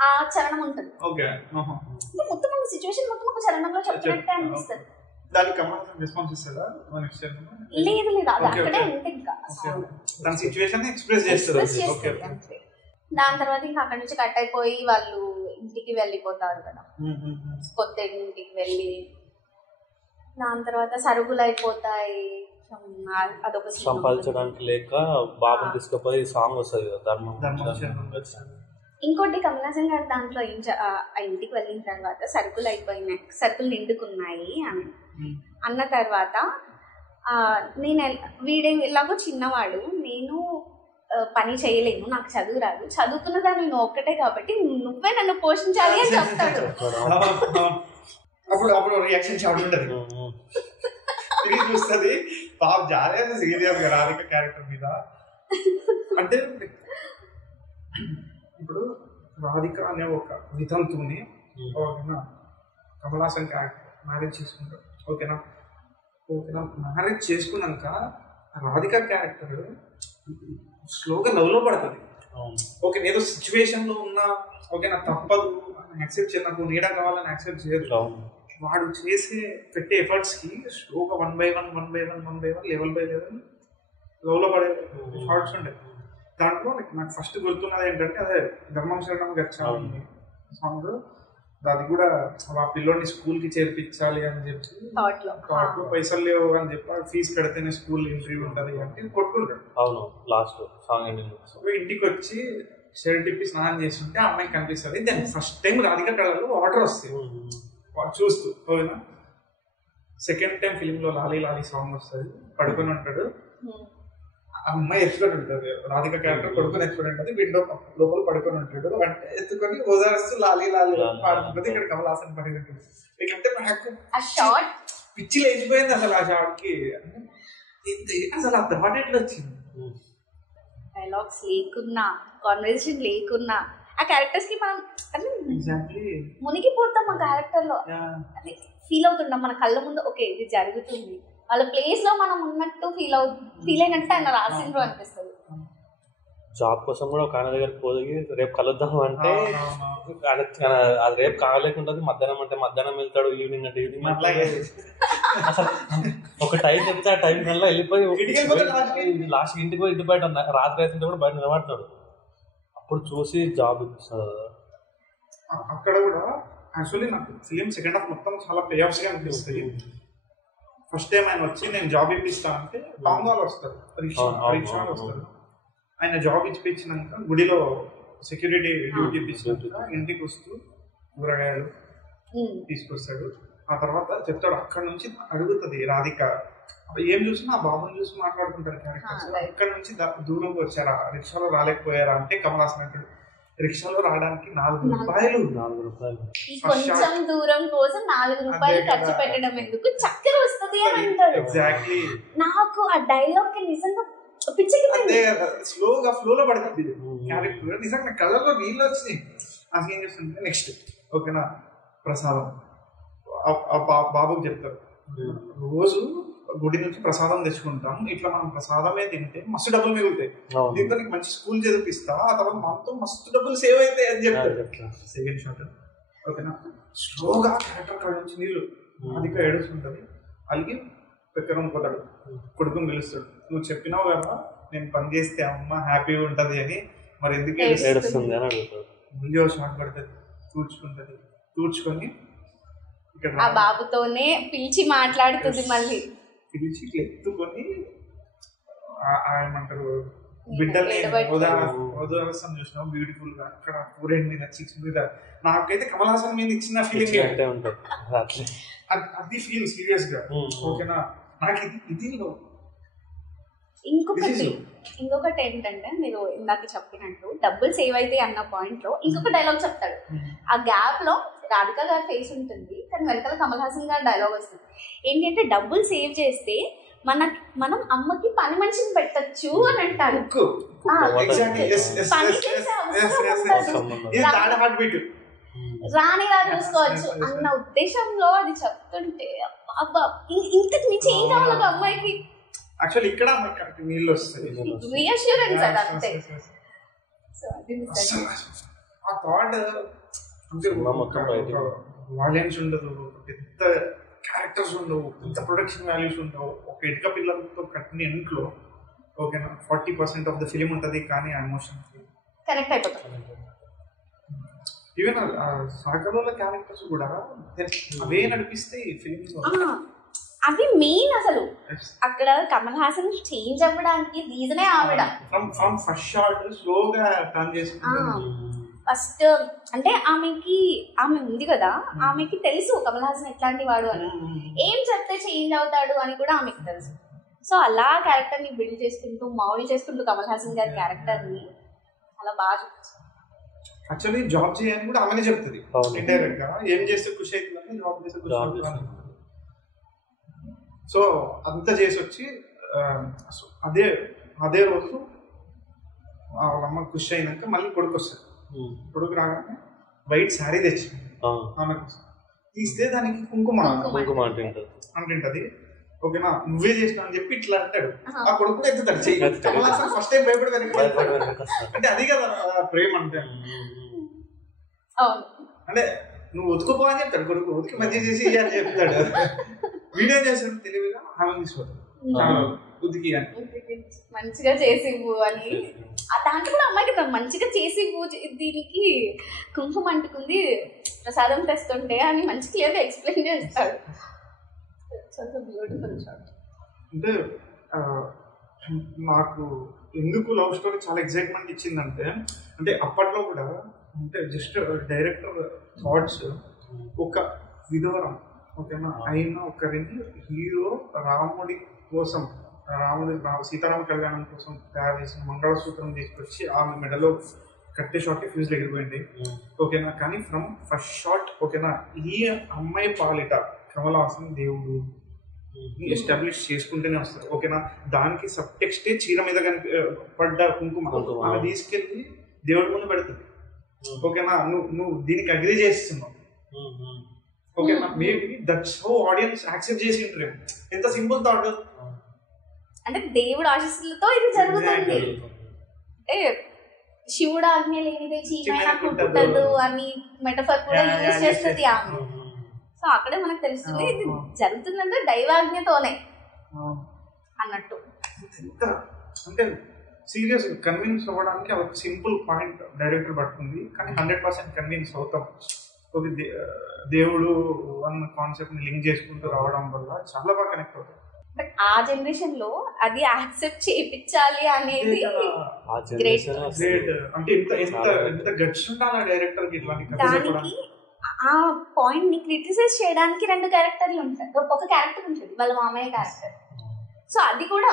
ఆ చరణం ఉంటుంది. అంటే మొత్తం మన సిచ్యువేషన్ మొత్తం ఒక చరణంలో చెప్పినట్టే అనిపిస్తుంది. లేదు లేదు, అది అక్కడే ఉంటుంది ఇంకా. దాని తర్వాత ఇంకా అక్కడ నుంచి కట్ అయిపోయి వాళ్ళు ఇంటికి వెళ్ళిపోతారు కదా, కొత్త ఇంటికి వెళ్ళి. దాని తర్వాత సరుకులు అయిపోతాయి, అదొక సంపాదించడానికి లేక బాబుని తీసుకుపోయి సాంగ్ వస్తుంది కదా, ధర్మం. ఇంకోటి కమల్ హాసన్ గారు దాంట్లో ఆ ఇంటికి వెళ్ళిన తర్వాత సరుకులు అయిపోయినాయి, సరుకులు నిండుకున్నాయి అని అన్న తర్వాత నేను వీడేలాగో చిన్నవాడు, నేను పని చేయలేను, నాకు చదువు రాదు, చదువుకున్నదా నేను ఒక్కటే కాబట్టి నువ్వే నన్ను పోషించాలి అని చెప్తాడు. అప్పుడు రియాక్షన్ షాట్ ఉంటుంది, చూస్తుంది పాప జాగ్రత్త సీరియస్ గా రాధిక క్యారెక్టర్ మీద. అంటే ఇప్పుడు రాధిక అనే ఒక వితంతుని ఓకేనా, కమల్ హాసన్ క్యారెక్టర్ మ్యారేజ్ చేసుకుంటారు. ఓకేనా, మ్యారేజ్ చేసుకున్నాక రాధిక క్యారెక్టర్ స్లోగా లవ్లో పడుతుంది. ఓకే, ఏదో సిచ్యువేషన్ లో ఉన్నా ఓకేనా, తప్పదు యాక్సెప్ట్ చేయదు, నాకు నీడ కావాలని యాక్సెప్ట్ చేయదు. వాడు పెట్టే ఎఫర్ట్స్ కి స్లోగా 1 by 1 లెవెల్ బై లెవెల్ లవ్లో పడే షార్ట్స్ ఉండే. దాంట్లో నాకు ఫస్ట్ గుర్తున్నది ఏంటంటే అదే ధర్మం శరణం గచ్చామి సాంగ్. అది కూడా ఆ పిల్లోని స్కూల్ కి చేర్పించాలి అని చెప్పి థాట్ లో పైసలు లేవు అని చెప్పి ఫీజు కడితేనే స్కూల్ ఎంట్రీ ఉంటది అంటే కొట్టుకుంటాడు. అవును, లాస్ట్ సాంగ్ ఇంటికి వచ్చి షర్ట్ ఇప్పి స్నానం చేస్తుంటే ఆ అమ్మాయికి కనిపిస్తుంది. దాని ఫస్ట్ టైం రాధిక కళలో వాటర్ వస్తాయి చూస్తూ. ఓకేనా, సెకండ్ టైం ఫిలిం లో లాలీ లాలీ సాంగ్ వస్తుంది, పడుకొని ఉంటాడు, అమ్మాయి ఎత్తుకొని ఉంటుంది, రాధిక క్యారెక్టర్ కొడుకుని ఎత్తుకొని ఉంటుంది, విండో లోపల పడుకొని ఉంటాడు, అంటే ఎత్తుకొని ఓదార్స్తూ లాలీ లాలీ పాడుతుంటది. ఇక్కడ కమల్ హాసన్ పడి ఉంటుంది. ఎందుకంటే నాకు పిచ్చి లేచిపోయింది అసలు ఆ షాట్ కి. అసలు ఆ థాట్ ఎట్లా వచ్చింది, డైలాగ్స్ లేకున్నా, కాన్వర్సేషన్ లేకున్నా ఆ క్యారెక్టర్స్ కి మనం మునిగిపోతాం. ఆ క్యారెక్టర్ లో ఫీల్ అవుతుంటాం, మన కళ్ళ ముందు ఓకే ఇది జరుగుతుంది, వాళ్ళ ప్లేస్ లో మనం ఉన్నట్టు ఫీల్ అయినట్టు ఆయన రాసిండ్రు అనిపిస్తుంది. జాబ్ కోసం కూడా ఒక ఆయన దగ్గరికి పోయి రేపు కలుద్దాం అంటే అది రేపు కాలేకుంటుంది, మధ్యాహ్నం అంటే మధ్యాహ్నం వెళ్తాడు, ఈవినింగ్ అంటే ఈవినింగ్. అసలు ఒక టైం చెప్తే ఆ టైం కల్లా వెళ్ళిపోయి లాస్ట్ ఇంటికి పోయి ఇంటి బయట రాత్రి అయితే కూడా బయట నిలబడతాడు. అప్పుడు చూసి జాబ్ ఇప్పిస్తాడు కదా. అక్కడ కూడా యాక్చువల్లీ నాకు ఫిలిం సెకండ్ హాఫ్ మొత్తం చాలా పే ఆఫ్స్గా అనిపిస్తాయి. ఫస్ట్ టైం ఆయన వచ్చి నేను జాబ్ ఇప్పిస్తానంటే టాంగాలు వస్తారు, రిక్షాలు వస్తారు. ఆయన జాబ్ ఇప్పించినాక గుడిలో సెక్యూరిటీ డ్యూటీ ఇప్పించినాక ఇంటికి వస్తూ కూరగాయలు తీసుకొస్తాడు. ఆ తర్వాత చెప్తాడు, అక్కడ నుంచి అడుగుతుంది రాధిక, ఏం చూసినా ఆ బాబుని చూసి మాట్లాడుకుంటారు క్యారెక్టర్స్. అక్కడ నుంచి దూరంగా వచ్చారా, రిక్షాలో రాలేకపోయారా అంటే కమల్ హాసన్ అంటాడు, రిక్షాలో రావడానికి 4 రూపాయలు. కొంచెం దూరం కోసం 4 రూపాయలు ఖర్చు పెట్టడం ఎందుకు, చక్కెర వస్తుంది అని అంటాడు. ఎగ్జాక్ట్లీ నాకు ఆ డైలాగ్ నిజంగా పిచ్చెక్కిపోయింది. స్లోగా ఫ్లోలో పడుతుంది క్యారెక్టర్. నిజంగా కళ్ళలో నీళ్ళు వచ్చినాయి. అసలు ఏం చేస్తుంటే నెక్స్ట్ ఓకేనా ప్రసాదం బాబుకి చెప్తారు, రోజు గుడి నుంచి ప్రసాదం తెచ్చుకుంటాం, ఇట్లా మనం ప్రసాదమే తింటే మస్తు డబ్బులు మిగులుతాయి, దీంతో నీకు మంచి స్కూల్ చదివిస్తా, ఆ తర్వాత మనతో మస్తు డబ్బులు సేవ్ అవుతాయి అని చెప్తారు. సెకండ్ షాట్ ఓకేనా స్లోగా క్యారెక్టర్ కాడ నుంచి నీళ్ళు అదిగా ఏడుస్తుంటది. అలిగి పెక్కరం పోతాడు, కొడుకుని పిలుస్తాడు, నువ్వు చెప్పినావు కదా నేను పని చేస్తే అమ్మ హ్యాపీగా ఉంటది అని, మరి ఎందుకు ఏడుస్తుంది అని అడుగుతాడు. వీడియో షాట్ పడుతుంది, తూడ్చుకొని ఇక్కడ ఆ బాబుతోనే పిలిచి మాట్లాడుతుంది, మళ్ళీ పిలిచి ఇట్లా ఎత్తుకొని ఏమంటారు బిడ్డల్ని ఓదారసం చూసినాం బ్యూటిఫుల్ గా. అక్కడ పూరేడ్ మీద చిక్స్ మీద నాకైతే కమల్ హాసన్ మీద ఇచ్చిన ఫీలింగ్ అది ఫీల్ సీరియస్ గా ఓకేనా. నాకు ఇది ఇంకొకటి ఏంటంటే మీరు ఇందాక చెప్పినట్టు డబ్బులు సేవ్ అయితే అన్న పాయింట్ లో ఇంకొక డైలాగ్ చెప్తాడు. ఆ గ్యాప్ లో రాధిక గారి ఫేస్ ఉంటుంది, కానీ వెనకాల కమల్ హాసన్ గారి డైలాగ్ వస్తుంది. ఏంటంటే డబ్బులు సేవ్ చేస్తే మనం అమ్మకి పని మనిషిని పెట్టచ్చు అని అంటాడు. రాని రాని చూసుకోవచ్చు అన్న ఉద్దేశంలో అది చెప్తుంటే అబ్బా ఇంతకు మించి ఏం కావాలి ఒక అమ్మాయికి. యాక్చువల్లీ ఇక్కడ నీళ్ళు వస్తాయి, రీఅష్యూరెన్స్ అది అంతే. ఆ థాట్ వాల్యూమ్స్ ఉండదు, పెద్ద క్యారెక్టర్స్ ఉండవు, పెద్ద ప్రొడక్షన్ వాల్యూస్ ఉండవు. ఒక ఇటుక పిల్లలతో కట్టిన ఇంట్లో ఓకేనా 40% ఆఫ్ ద ఫిలిం ఉంటుంది, కానీ ఆ ఎమోషన్ కనెక్ట్ అయిపోతుంది. ఈవెన్ సాగర్ల క్యారెక్టర్స్ కూడా అవే నడిపిస్తాయి ఫిలిం. అది మెయిన్ అసలు అక్కడ కమల్ హాసన్ చేంజ్ అవ్వడానికి రీజనే ఆవిడ. ఫ్రమ్ ఫస్ట్ షాట్ స్లోగా టర్న్ చేసుకుంటారు. ఫస్ట్ అంటే ఆమె ఉంది కదా, ఆమెకి తెలుసు కమల్ హాసన్ ఎట్లాంటి వాడు అని, ఏం చెప్తే చేంజ్ అవుతాడు అని కూడా ఆమెకి తెలుసు. సో అలా క్యారెక్టర్ ని బిల్డ్ చేసుకుంటూ మౌల్డ్ చేసుకుంటూ కమల్ హాసన్ గారి క్యారెక్టర్ ని చాలా బాగా చూపిస్తారు. యాక్చువల్లీ జాబ్ చేయని కూడా ఆమెనే చెప్తుంది ఇండైరెక్ట్ గా, ఏం చేస్తే ఖుషి అవుతుందని జాబ్ చేస్తే ఖుషి అవుతుంది. సో అంతా చేసి వచ్చి అదే రోజు వాళ్ళ అమ్మ ఖుషి అయినాక మళ్ళీ కొడుకు వస్తాడు. కొడుకు రాగానే వైట్ శారీ తెచ్చి ఆమె తీస్తే దానికి కుంకుమ అంటుంటది. ఓకేనా నువ్వే చేసినావు అని చెప్పి ఇట్లా అంటాడు. ఆ కొడుకు ఎత్తుతాడు ఫస్ట్ టైం భయపడతాడు. అంటే అది కదా ప్రేమ అంటే. అంటే నువ్వు ఉతుకుపో అని చెప్తాడు కొడుకు, ఉతికి మంచిగా చేసి అని చెప్తాడు. వీడియో చేసాడు తెలివిగా ఆమె తీసుకోవద్దు ఉతికి అని, మంచిగా చేసి ఇవ్వు అని. దాంట్లో కూడా అమ్మాయికి మంచిగా చేసి ఇవ్వు, దీనికి కుంకుమ అంటుకుంది ప్రసాదం తెస్తుంటే అని మంచి క్లియర్గా ఎక్స్ప్లెయిన్ చేస్తాడు. Beautiful shot. అంటే నాకు ఎందుకు లవ్ స్టోరీ చాలా ఎక్సైట్మెంట్ ఇచ్చిందంటే, అంటే అప్పట్లో కూడా అంటే జస్ట్ డైరెక్టర్ థాట్స్ ఒక విధవరం ఓకేనా అయినా ఒకరిని హీరో రాముడి కోసం సీతారామ కళ్యాణం కోసం తయారు చేసిన మంగళసూత్రం తీసుకొచ్చి ఆమె మెడలో కట్టే షాట్కి ఫ్యూజ్లు ఎగిరిపోయింది ఓకేనా. కానీ ఫ్రమ్ ఫస్ట్ షాట్ ఓకేనా ఈ అమ్మాయి పాలిట కమల్ హాసన్ దేవుడు ఎస్టాబ్లిష్ చేసుకుంటూనే వస్తారు ఓకేనా. దానికి సబ్ టెక్స్టే చీర మీద పడ్డ కుంకుమ ఆమె తీసుకెళ్ళి దేవుడి ముందు పెడుతుంది ఓకేనా. నువ్వు దీనికి అగ్రి చేస్తున్నావు ఓకేనా. Maybe that's how audience accept చేసి ఉంటారు. ఎంత సింపుల్ థాట్. అంటే దేవుడు ఆశీస్సులతో ఇది జరుగుతుంది. అంటే శివుడు ఆజ్ఞ లేనిదే చీమైనా పుట్టదు అని మెటఫర్ కూడా యూజ్ చేస్తుంది ఆమె. సో అక్కడే మనకు తెలుస్తుంది ఇది జరుగుతుందంటే దైవాజ్ఞతోనే అన్నట్టు. అంటే సీరియస్ కన్విన్స్ అవ్వడానికి అదొక సింపుల్ పాయింట్ డైరెక్టర్ పడుతుంది, కానీ 100% కన్విన్స్ అవుతాం. ఒక దేవుడు అన్న కాన్సెప్ట్ ని లింక్ చేసుకుంటూ రావడం వల్ల చాలా బాగా కనెక్ట్ అవుతాం. బట్ ఆ జనరేషన్ లో అది యాక్సెప్ట్ చేయించాలి అనేది గ్రేట్. అంటే ఎంత గట్స్ ఉండాలి డైరెక్టర్ కి ఇట్లాంటి కథ చెప్పడానికి. దానికి ఆ పాయింట్ ని క్రిటిసైజ్ చేయడానికి 2 క్యారెక్టర్లు ఉంటాయి. ఒక క్యారెక్టర్ ఉంటుంది వాళ్ళ మామయ్య క్యారెక్టర్. సో అది కూడా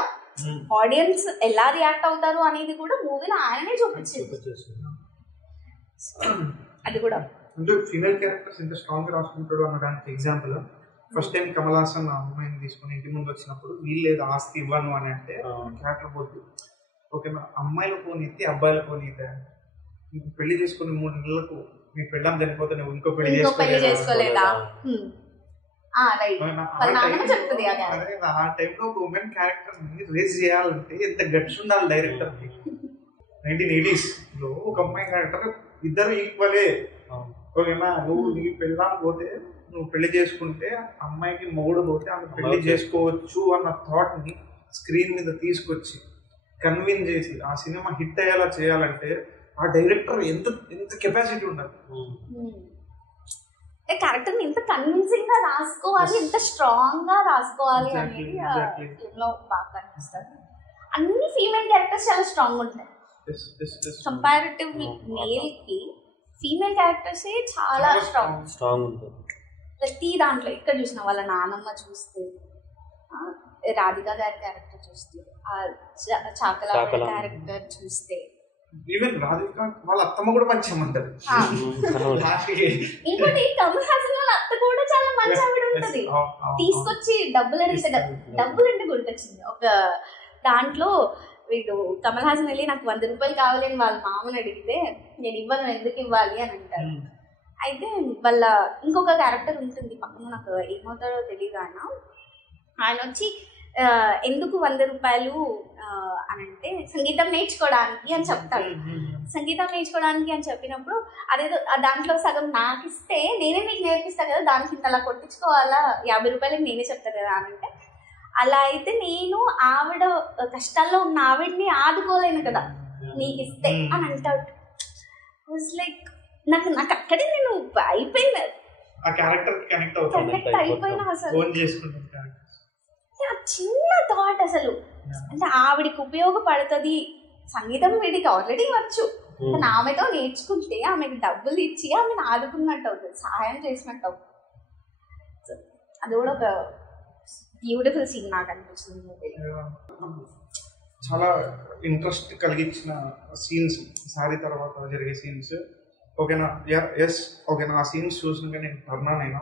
ఆడియన్స్ ఎలా రియాక్ట్ అవుతారు అనేది కూడా మూవీలో ఆయనే చూపించింది. అది కూడా అంటే ఫీమేల్ క్యారెక్టర్స్ ఎంత స్ట్రాంగ్ గా రాసుకుంటాడు అనడానికి example, first time Kamal Haasan అమ్మాయిని తీసుకుని ఇంటి ముందు వచ్చినప్పుడు వీళ్ళు ఏదో ఆస్తి ఇవ్వను అని అంటే క్యారెక్టర్ పోతుంది. ఓకేనా, అమ్మాయిలు పోనీతి అబ్బాయిలు పోనీతే, పెళ్లి చేసుకుని 3 నెలలకు మీ పెళ్ళం చనిపోతే నువ్వు ఇంకో పెళ్లి చేసుకోలేదా. ఆ టైంలో ఒక ఉమెన్ క్యారెక్టర్ రేజ్ చేయాలంటే ఎంత గట్స్ ఉండాలి డైరెక్టర్ కి. 1980s లో ఒక అమ్మాయి క్యారెక్టర్ ఇద్దరు ఈక్వలే. ఓకేనా, నువ్వు నీ పెళ్ళాం పోతే నువ్వు పెళ్లి చేసుకుంటే అమ్మాయికి మొగుడు పోతే ఆమె పెళ్లి చేసుకోవచ్చు అన్న థాట్ ని స్క్రీన్ మీద తీసుకొచ్చి కన్విన్స్ చేసి ఆ సినిమా హిట్ అయ్యేలా చేయాలంటే ఆ డైరెక్టర్ ఎంత కెపాసిటీ ఉండాలి. క్యారెక్టర్ ని ఎంత కన్విన్సింగ్ గా రాసుకోవాలి, ఎంత స్ట్రాంగ్ గా రాసుకోవాలి అనేది ఫిల్మ్ లో బాగా కనిపిస్తుంది. అన్ని ఫీమేల్ క్యారెక్టర్స్ చాలా స్ట్రాంగ్ ఉంటాయి. కంపారిటివ్ మేల్ కి ఫీమేల్ క్యారెక్టర్స్ చాలా స్ట్రాంగ్ ఉంటుంది. ప్రతి దాంట్లో ఇక్కడ చూసిన వాళ్ళ నానమ్మ చూస్తే, రాధిక గారి క్యారెక్టర్ చూస్తే, చాకలా క్యారెక్టర్ చూస్తే, ఈవెన్ రాధిక వాళ్ళ అత్తమ్మ కూడా మంచి ఉంటది. ఇంకోటి కమల్ హాసన్ వాళ్ళ అత్త కూడా చాలా మంచి ఆవిడ ఉంటది. తీసుకొచ్చి డబ్బులు అంటే గుర్తొచ్చింది. ఒక దాంట్లో వీడు కమల్ హాసన్ వెళ్ళి నాకు 100 రూపాయలు కావాలి అని వాళ్ళ మామని అడిగితే నేను ఇవ్వను, ఎందుకు ఇవ్వాలి అని అంటారు. అయితే వాళ్ళ ఇంకొక క్యారెక్టర్ ఉంటుంది పక్కన, నాకు ఏమవుతాడో తెలియదు. ఆయన వచ్చి ఎందుకు 100 రూపాయలు అని అంటే సంగీతం నేర్చుకోవడానికి అని చెప్తాడు. సంగీతం నేర్చుకోవడానికి అని చెప్పినప్పుడు అదేదో దాంట్లో సగం నాకు ఇస్తే నేనే మీకు నేర్పిస్తా కదా, దానికి ఇంత అలా కొట్టించుకోవాలా, 50 రూపాయలకి నేనే చెప్తా కదా అని అంటే, అలా అయితే నేను ఆవిడ కష్టాల్లో ఉన్న ఆవిడ్ని ఆదుకోలేను కదా నీకు ఇస్తే అని అంటాడు. లైక్ నాకు అక్కడే నేను అయిపోయింది, కనెక్ట్ అయిపోయినా అసలు. ఆ చిన్న థాట్ అసలు అంటే ఆవిడికి ఉపయోగపడుతుంది, సంగీతం వీడికి ఆల్రెడీ వచ్చు, కానీ ఆమెతో నేర్చుకుంటే ఆమెకు డబ్బులు ఇచ్చి ఆమెను ఆదుకున్నట్టు అవుతుంది, సహాయం చేసినట్టు అవుతుంది. అది కూడా ఒక బ్యూటిఫుల్ సీన్ నాకు అనిపించింది మూవీలో. చాలా ఇంట్రెస్ట్ కలిగించిన సీన్స్, సారీ తర్వాత జరిగే సీన్స్. ఓకేనా, ఎస్ ఓకేనా, ఆ సీన్స్ చూసినాక నేను టర్నానైనా.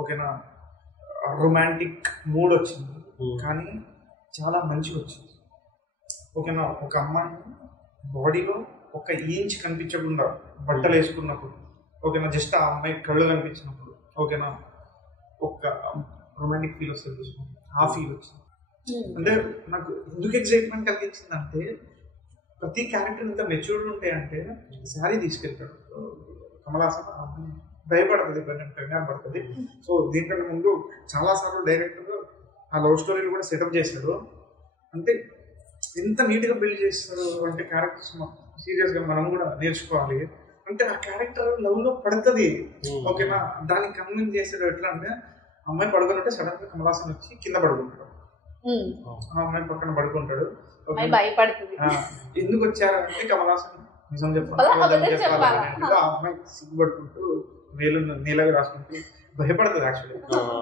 ఓకేనా, రొమాంటిక్ మూడ్ వచ్చింది, కానీ చాలా మంచిగా వచ్చింది. ఓకేనా, ఒక అమ్మాయి బాడీలో 1 ఇంచ్ కనిపించకుండా బట్టలు వేసుకున్నప్పుడు, ఓకేనా, జస్ట్ ఆ అమ్మాయి కళ్ళు కనిపించినప్పుడు, ఓకేనా, ఒక రొమాంటిక్ ఫీల్ వస్తుంది. ఆ ఫీల్ వచ్చింది. అంటే నాకు ఎందుకు ఎక్సైట్మెంట్ కలిగించింది అంటే, ప్రతి క్యారెక్టర్ ఇంత మెచ్యూర్డ్ ఉంటాయంటే, శారీ తీసుకెళ్తాడు కమల్ హాసన్, భయపడుతుంది, కొంచెం కంగారు పడుతుంది. సో దీనికంటే ముందు చాలాసార్లు డైరెక్టర్ ఆ లవ్ స్టోరీలు కూడా సెటప్ చేశాడు. అంటే ఎంత నీట్గా బిల్డ్ చేస్తారు అంటే క్యారెక్టర్స్ సీరియస్గా మనం కూడా నేర్చుకోవాలి. అంటే ఆ క్యారెక్టర్ లవ్లో పడుతుంది. ఓకేనా, దాన్ని కన్విన్స్ చేసాడు. ఎట్లా అంటే అమ్మాయి పడుకుంటే సడన్ గా కమల్ హాసన్ వచ్చి కింద పడుకుంటాడు, ఆ అమ్మాయి పక్కన పడుకుంటాడు. భయపడుతుంది, ఎందుకు వచ్చారంటే కమల్ హాసన్ నిజం చెప్పాలి, ఆ అమ్మాయి సిగ్గుపడుకుంటూ వేలు నీళ్ళగా రాసుకుంటూ భయపడుతుంది. యాక్చువల్లీ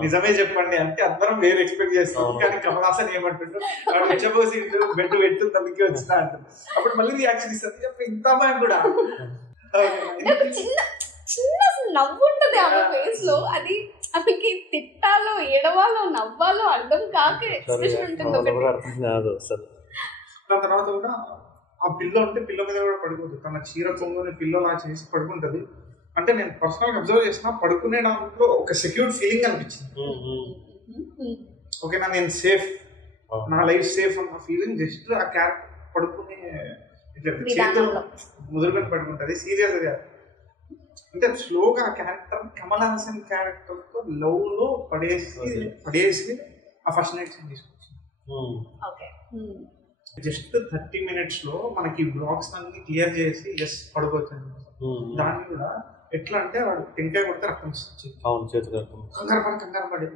నిజమే చెప్పండి అంటే అందరం వేరే ఎక్స్పెక్ట్ చేస్తాం, కానీ కమల్ హాసన్ ఏమంటుంటో వాడు వచ్చబోసి బెడ్ పెడుతుంది అందుకే వచ్చినా అంటుంది. అప్పుడు మళ్ళీ రియాక్షన్ ఇస్తుంది, ఇంత అమ్మాయి కూడా చిన్న నవ్వు ఉంటుంది ఆమె ఫేస్ లో. అది ఆమెకి తిట్టాలో ఏడవాలో నవ్వాలో అర్థం కాక ఎక్స్ప్రెషన్ ఉంటుంది. దాని తర్వాత కూడా ఆ పిల్ల ఉంటే పిల్ల మీద కూడా పడుకోదు, తన చీర కొంగుని పిల్లలా చేసి పడుకుంటది. అంటే నేను పర్సనల్ గా అబ్జర్వ్ చేసిన, పడుకునే దాంట్లో ఒక సెక్యూర్ ఫీలింగ్ అనిపించింది. ఓకేనా, నేను సేఫ్, నా లైఫ్ సేఫ్ అన్న ఫీలింగ్ జస్ట్ ఆ క్యారెక్టర్ పడుకునే ఇట్లా చేతులు ముదురుకొని పడుకుంటది. సీరియస్ గా అంటే స్లోగా ఆ క్యారెక్టర్ కమల్ హాసన్ క్యారెక్టర్ తో లవ్ లో పడేసి ఆ ఫస్ట్ నైట్ సీన్ తీసుకొచ్చింది. జస్ట్ 30 minutes లో మనకి బ్లాక్స్ అన్ని క్లియర్ చేసి ఎస్ పడుకోవచ్చు. దాన్ని కూడా ఎట్లా అంటే వాడు టెంకాయ కొడితే రక్తం వస్తుంది, కంగారు పడి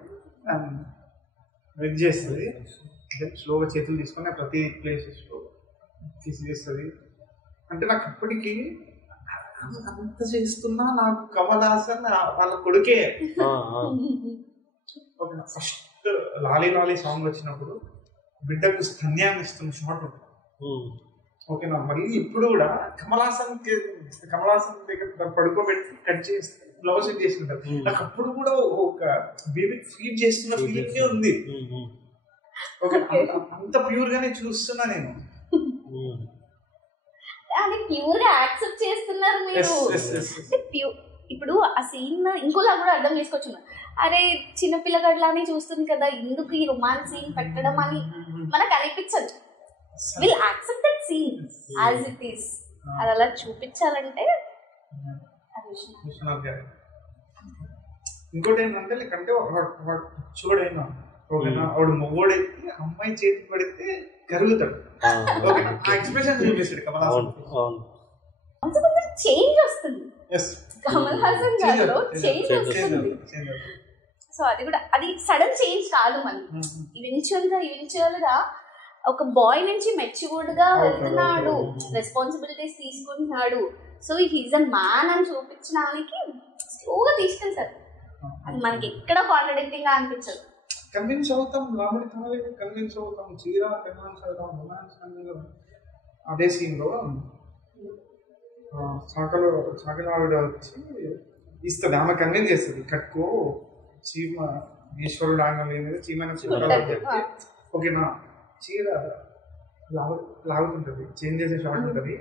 వెజ్ చేస్తుంది. దెన్ స్లోగా చేతులు తీసుకొని ప్రతి ప్లేసెస్ లో తీసేస్తుంది. అంటే నాకు ఇప్పటికీ అంత చేస్తున్నా నాకు కమల్ హాసన్ వాళ్ళ కొడుకే. ఫస్ట్ లాలీ లాలీ సాంగ్ వచ్చినప్పుడు బిడ్డకు స్తన్యాన్ని ఇస్తున్న షాట్ ఉంటుంది. ఓకేనా, మళ్ళీ ఇప్పుడు కూడా కమల్ హాసన్ దగ్గర పడుకోబెట్టి కట్ చేసి బ్లౌజ్ సెట్ చేసుకుంటారు. నాకు అప్పుడు కూడా ఒక బేబీ ఫీడ్ చేస్తున్న ఫీలింగ్ ఉంది. ఓకే, అంత ప్యూర్ గానే చూస్తున్నా నేను. అది ప్యూర్ గా యాక్సెప్ట్ చేస్తున్నారు మీరు. ఇప్పుడు ఆ సీన్ ఇంకోలా కూడా అర్థం చేసుకోవచ్చు. అరే చిన్నపిల్లగాడిలానే చూస్తుంది కదా, ఎందుకు ఈ రొమాన్స్ సీన్ పెట్టడం అని మనకు అనిపించదు. Will accept that scene as it is. అది అలా చూపించాలంటే ఇంకోటి ఏంటంటే లేకంటే చూడైనా ఓకేనా, వాడు మొగోడైతే అమ్మాయి చేతి పడితే కరుగుతాడు. ఓకేనా, ఆ ఎక్స్ప్రెషన్ చూపిస్తాడు కమల్ హాసన్. చేంజ్ వస్తుంది కమల్ హాసన్ గారిలో, చేంజ్ వస్తుంది. సో అది కూడా అది సడన్ చేంజ్ కాదు, మనకి ఈవెన్చువల్ గా ఒక బాయ్ నుంచి మెచ్యూర్డ్ గా వెళ్తున్నాడు, రెస్పాన్సిబిలిటీస్ తీసుకుంటున్నాడు. సో హీజ్ అ మ్యాన్ అని చూపించడానికి స్లోగా తీసుకెళ్తారు. అది మనకి ఎక్కడ కాంట్రడిక్టింగ్ గా అనిపించదు. కన్విన్స్ అవుతాం, రాముడి తనకి కన్విన్స్ అవుతాం, చీర కన్విన్స్ అవుతాం, రొమాన్స్ కన్విన్స్. అదే సీన్ లో చాకల ఆవిడ వచ్చి ఇస్తుంది, ఆమె కన్విన్స్ చేస్తుంది, కట్టుకో చీమ ఈశ్వరుడు ఆజ్ఞ లేదు చీమైన చెప్పి. ఓకేనా, చీర లాగుతుంటది, చేంజ్ చేసే షార్ట్ ఉంటుంది.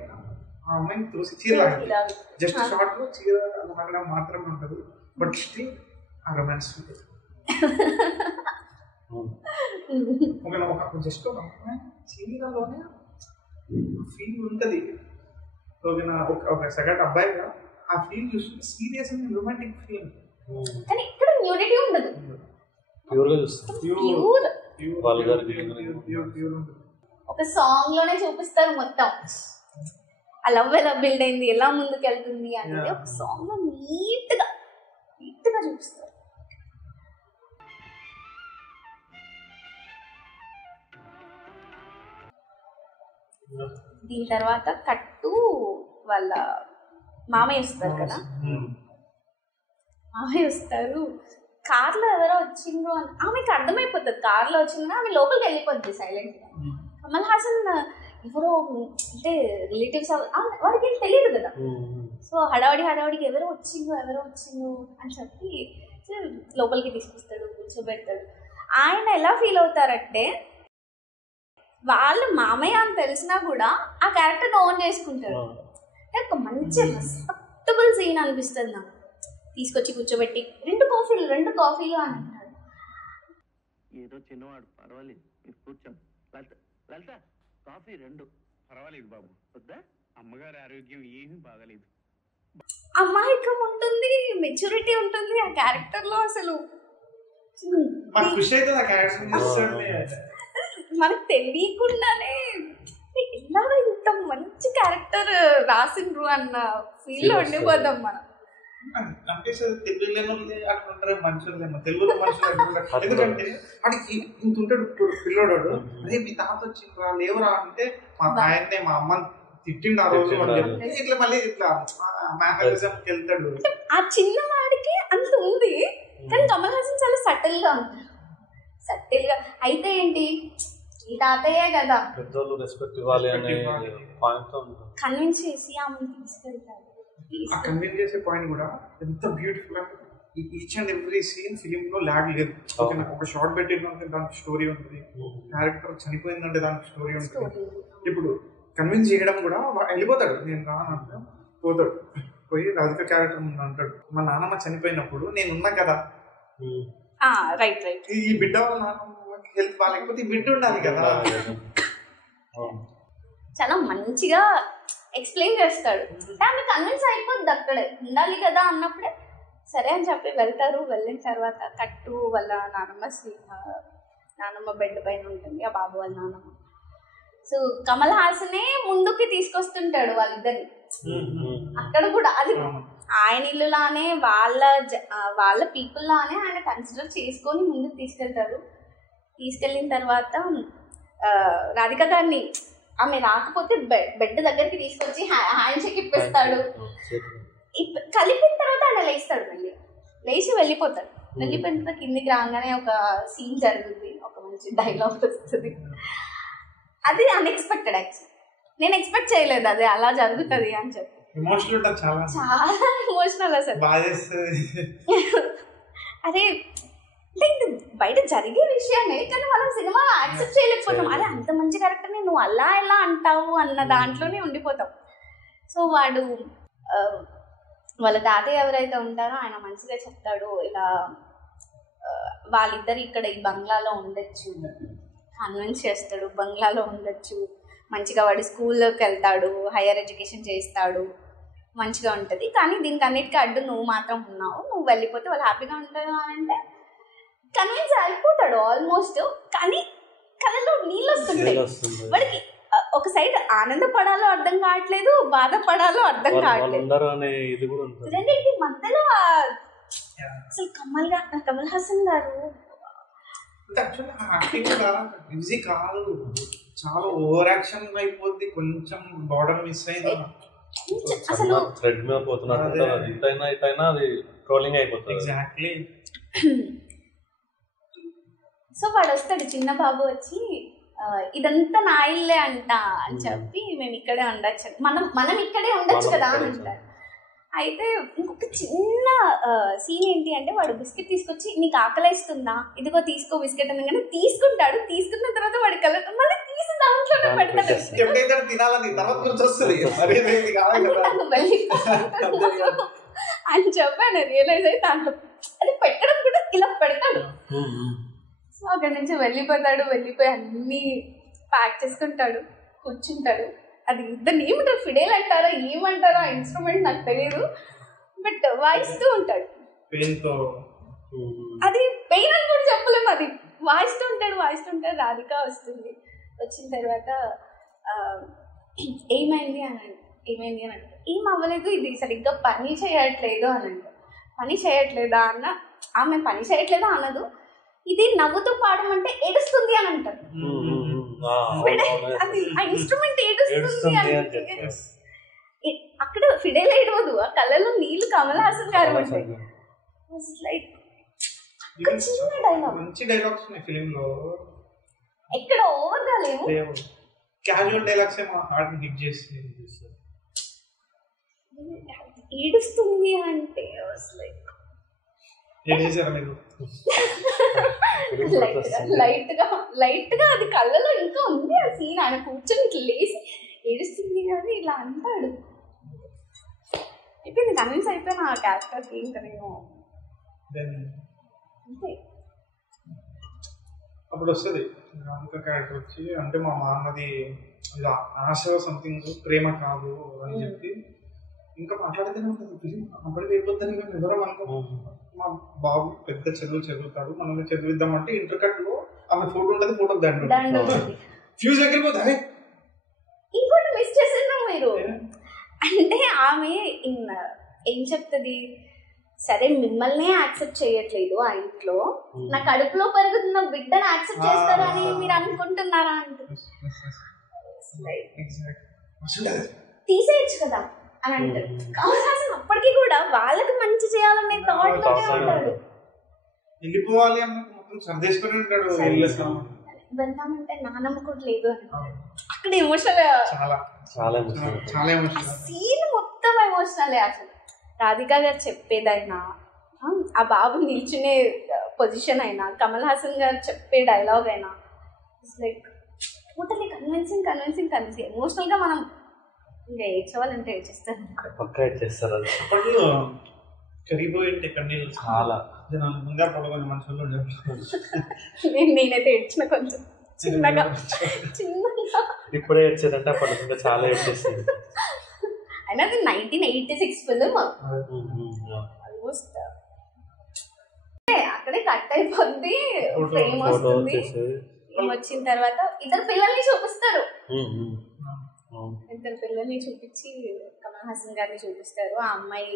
ఆ అమ్మాయిని చూసి చీర లాగుతుంది, జస్ట్ షార్ట్ లో చీర లాగడం మాత్రమే ఉంటుంది. బట్ స్టిల్ ఆ రొమాన్స్ ఉంటుంది. ఓకేనా, ఒక జస్ట్ ఒక అమ్మాయి చీరలోనే ఫీల్ ఉంటుంది. ఓకేనా, ఒక సెకండ్ అబ్బాయిగా ఆ ఫీల్ చూస్తుంటే సీరియస్ అండ్ రొమాంటిక్ ఫీల్. కానీ ఇక్కడ న్యూడిటీ ఉండదు, ప్యూర్ గా చూస్తారు. ఒక సాంగ్ లోనే చూపిస్తారు మొత్తం ఆ లవ్ ఎలా బిల్డ్ అయింది, ఎలా ముందుకు వెళ్తుంది అనేది ఒక సాంగ్ లో నీట్ గా చూపిస్తారు. దీని తర్వాత కట్టు వాళ్ళ మామయ్య వస్తారు కదా, మామయ్య వస్తారు, కార్లో ఎవరో వచ్చిండ్రు అని ఆమెకి అర్థమైపోతుంది. కార్లో వచ్చిందని ఆమె లోపలికి వెళ్ళిపోద్ది సైలెంట్ గా. కమల్ హాసన్ ఎవరో అంటే రిలేటివ్స్ వాడికి ఏం తెలియదు కదా. సో హడావడికి ఎవరో వచ్చిండ్రు అని చెప్పి లోపలికి తీసుకొస్తాడు, కూర్చోబెడతాడు. ఆయన ఎలా ఫీల్ అవుతారంటే వాళ్ళు మామయ్య అని తెలిసినా కూడా ఆ క్యారెక్టర్ ఓన్ చేసుకుంటాడు. అంటే ఒక మంచి రెస్పెక్టబుల్ సీన్ అనిపిస్తుంది నాకు. తీసుకొచ్చి కూర్చోబెట్టి రెండు కాఫీలు అని అంటాడు. ఏదో చిన్నవాడు, పర్వాలేదు మీరు కూర్చోండి. లలిత కాఫీ 2. పర్వాలేదు బాబు, వద్దా? అమ్మగారి ఆరోగ్యం ఏమీ బాగలేదు. అమాయకం ఉంటుంది, మెచ్యూరిటీ ఉంటుంది ఆ క్యారెక్టర్ లో. అసలు మనకు తెలియకుండానే ఎలా ఇంత మంచి క్యారెక్టర్ రాసిండ్రు అన్న ఫీల్ లో ఉండిపోతాం మనం. తెలుగులో అట్లుంటారు మనుషులేమో, తెలుగులో మనుషులు. ఎందుకంటే వాడికి ఇంత ఉంటాడు పిల్లోడు, అదే మీ తాత వచ్చిండ్రా లేవరా అంటే మా ఆయన్నే మా అమ్మ తిట్టిండు ఆ రోజు అని చెప్తే ఇట్లా మళ్ళీ ఇట్లా మ్యానరిజంకి వెళ్తాడు. ఆ చిన్నవాడికి అంత ఉంది, కానీ కమల్ హాసన్ చాలా సటిల్ గా ఉంటాడు. అయితే ఏంటి, ఈ తాతయ్యే కదా పెద్దోళ్ళు రెస్పెక్ట్ ఇవ్వాలి అనే పాయింట్ తో కన్విన్స్ చేసి ఆమెను తీసుకెళ్తాడు. ఆ కన్విన్స్ చేసే పాయింట్ కూడా ఎంత బ్యూటిఫుల్ అంటే each and every scene film లో ల్యాగ్ లేదు. ఒక షార్ట్ పెట్టిందంటే దానికి స్టోరీ ఉంటుంది, క్యారెక్టర్ చనిపోయిందంటే దానికి స్టోరీ ఉంటుంది. ఇప్పుడు కన్విన్స్ చేయడం కూడా వెళ్ళిపోతాడు, నేను రానంటే పోతాడు, పోయి రాధిక క్యారెక్టర్ ముందు అంటాడు మా నాన్నమ్మ చనిపోయినప్పుడు నేను ఉన్నా కదా, రైట్ ఈ బిడ్డ వాళ్ళ నాన్నమ్మకి హెల్ప్ బాగాలేకపోతే ఈ బిడ్డ ఉండాలి కదా. చాలా మంచిగా ఎక్స్ప్లెయిన్ చేస్తాడు. ఆమె కన్విన్స్ అయిపోద్ది అక్కడే ఉండాలి కదా అన్నప్పుడే సరే అని చెప్పి వెళ్తారు. వెళ్ళిన తర్వాత కట్టు వాళ్ళ నానమ్మ బెడ్ పైన ఉంటుంది, ఆ బాబు వాళ్ళ నానమ్మ. సో కమల్ హాసనే ముందుకి తీసుకొస్తుంటాడు వాళ్ళిద్దరిని. అక్కడ కూడా అది ఆయన ఇల్లులానే వాళ్ళ పీపుల్ లానే ఆయన కన్సిడర్ చేసుకొని ముందుకు తీసుకెళ్ళిన తర్వాత రాధిక గారిని ఆమె రాకపోతే బెడ్ దగ్గరికి తీసుకొచ్చి హ్యాండ్ షేక్ ఇప్పిస్తాడు. కలిపిన తర్వాత ఆయన లేస్తాడు, మళ్ళీ లేచి వెళ్ళిపోతాడు. వెళ్ళిపోయిన తర్వాత కిందికి రాగానే ఒక సీన్ జరుగుతుంది, ఒక మంచి డైలాగ్ వస్తుంది. అది అన్ఎక్స్పెక్టెడ్. యాక్చువల్లీ నేను ఎక్స్పెక్ట్ చేయలేదు అది అలా జరుగుతుంది అని చెప్పి. చాలా ఎమోషనల్ అసలు. అరే లైక్ బయట జరిగే విషయమే, కానీ మనం సినిమా యాక్సెప్ట్ చేయలేకపోతాం. అరే అంత మంచి క్యారెక్టర్ని నువ్వు అలా ఎలా అంటావు అన్న దాంట్లోనే ఉండిపోతాం. సో వాడు వాళ్ళ తాతయ్య ఎవరైతే ఉంటారో ఆయన మంచిగా చెప్తాడు, ఇలా వాళ్ళిద్దరు ఇక్కడ ఈ బంగ్లాలో ఉండొచ్చు, కన్విన్స్ చేస్తాడు బంగ్లాలో ఉండొచ్చు, మంచిగా వాడు స్కూల్లోకి వెళ్తాడు, హైయర్ ఎడ్యుకేషన్ చేస్తాడు, మంచిగా ఉంటుంది. కానీ దీనికి అన్నిటికీ అడ్డు నువ్వు మాత్రం ఉన్నావు, నువ్వు వెళ్ళిపోతే వాళ్ళు హ్యాపీగా ఉంటారు అని అంటే కన్విన్స్ అయిపోతాడు ఆల్మోస్ట్. కానీ కళ్ళలో నీళ్ళు వస్తుంటాయి వాడికి. ఒక సైడ్ ఆనందపడాలో అర్థం కావట్లేదు, బాధపడాలో అర్థం కావట్లేదు. రెండింటి మధ్యలో అసలు కమల్ హాసన్ గారు ఈజీ కాదు, చాలా ఓవర్ యాక్షన్ అయిపోద్ది, కొంచెం బార్డర్ మిస్ అయింది అసలు. థ్రెడ్ మీద పోతున్నట్టు ఇటైనా అది ట్రోలింగ్ అయిపోతుంది. ఎగ్జాక్ట్లీ. సో వాడు వస్తాడు, చిన్న బాబు వచ్చి ఇదంతా నా ఇల్లే అంట అని చెప్పి మేము ఇక్కడే ఉండొచ్చు, మనం ఇక్కడే ఉండొచ్చు కదా అని అంటారు. అయితే ఇంకొక చిన్న సీన్ ఏంటి అంటే వాడు బిస్కెట్ తీసుకొచ్చి నీకు ఆకలిస్తుందా, ఇదిగో తీసుకో బిస్కెట్ అనగానే తీసుకుంటాడు. తీసుకున్న తర్వాత వాడి కలర్ మళ్ళీ తీసి దాంట్లోనే పెడతాడు అని చెప్పి ఆయన రియలైజ్ అయితే దాంట్లో అది పెట్టడం కూడా ఇలా పెడతాడు. సో అక్కడి నుంచి వెళ్ళిపోయి అన్ని ప్యాక్ చేసుకుంటాడు, కూర్చుంటాడు. అది దాన్ని ఏమంటారు, ఫిడేల్ అంటారా ఏమంటారో ఆ ఇన్స్ట్రుమెంట్ నాకు తెలియదు, బట్ వాయిస్తూ ఉంటాడు. అది పెయిన్ అని కూడా చెప్పలేము, అది వాయిస్తూ ఉంటాడు. రాధిక వస్తుంది, వచ్చిన తర్వాత ఏమైంది అని అంటే ఏం అవ్వలేదు, ఇది సరిగ్గా పని చేయట్లేదు అని అంటే పని చేయట్లేదా అన్న, ఆమె పని చేయట్లేదా అన్నదు, ఇది నవ్వుతూ పాడమంటే ఏడుస్తుంది అని అంటారు. అది ఆ ఇన్స్ట్రుమెంట్ ఏడుస్తుంది అంటే అక్కడ ఫిడేల్ ఏడవదు, ఆ కళ్ళలో నీళ్లు కమల్ హాసన్ గారు ఉంటాయి. లైక్ చిన్న డైలాగ్, మంచి డైలాగ్స్ ఉన్నాయి ఫిలిం లో, ఎక్కడ ఓవర్ గా లేవు, క్యాజువల్ డైలాగ్స్ ఏమో హార్ట్ హిట్ చేసి ఏడుస్తుంది అంటే లైట్ గా అది కళ్ళలో ఇంకా ఉంది ఆ సీన్. ఆయన కూర్చొని ఇట్లా లేసి ఏడుస్తుంది కానీ ఇలా అంటాడు. అయిపోయింది, కన్విన్స్ అయిపోయిన ఆ క్యారెక్టర్కి ఇంకా నేను అంతే. అప్పుడు వస్తుంది రాధిక క్యారెక్టర్ వచ్చి, అంటే మా మామది ఆశ సంథింగ్ ప్రేమ కాదు అని చెప్పి ఇంకా మాట్లాడితేనే ఉంటుంది ఫిలిం. అప్పటికి అయిపోద్దని మేము ఎవరం అనుకో. మా బాబు పెద్ద చదువుతాడు, మనం చదివిద్దామంటే ఇంటర్కట్ లో ఆమె ఫోటో ఉంటుంది, ఫోటోకి దండ ఫ్యూజ్ ఎగిరిపోతుంది. ఇంకోటి మిస్ చేస్తున్నాం మీరు, అంటే ఆమె ఏం చెప్తుంది, సరే మిమ్మల్ని యాక్సెప్ట్ చేయట్లేదు ఆ ఇంట్లో, నా కడుపులో పెరుగుతున్న బిడ్డను యాక్సెప్ట్ చేస్తారని మీరు అనుకుంటున్నారా అంటే తీసేయచ్చు కదా అని అంటారు. కమల్ హాసన్ అప్పటికి కూడా వాళ్ళకి మంచి చేయాలనే థాట్ లోనే ఉంటాడు. వెళ్ళిపోవాలి మొత్తం సర్దేసుకొని ఉంటాడు. వెళ్తామంటే నానమ్మ కూడా లేదు అని అక్కడ ఎమోషనల్, చాలా ఎమోషనల్ సీన్ మొత్తం ఎమోషనలే. అసలు రాధిక గారు చెప్పేదైనా, ఆ బాబు నిల్చునే పొజిషన్ అయినా, కమల్ హాసన్ గారు చెప్పే డైలాగ్ అయినా, it's like totally convincing emotional గా మనం ఇంకా ఏడ్చేవాళ్ళంటే ఏడ్చేస్తారు. అప్పట్లో కరిగిపోయింటే కన్నీళ్ళు చాలా ముందే పడుకొని మనుషులు నేనైతే ఏడ్చిన కొంచెం చిన్నగా. ఇప్పుడే ఏడ్చేదంటే అప్పటికి చాలా ఏడ్చేస్తుంది. అయినా అది 1986 ఫిలిం ఆల్మోస్ట్. అక్కడే కట్ అయిపోద్ది, ఫేమ్ వస్తుంది. ఫేమ్ వచ్చిన తర్వాత ఇద్దరు పిల్లల్ని చూపిస్తారు. అవును. ఇద్దరు పిల్లల్ని చూపించి కమల్ హాసన్ గారిని చూపిస్తారు. ఆ అమ్మాయి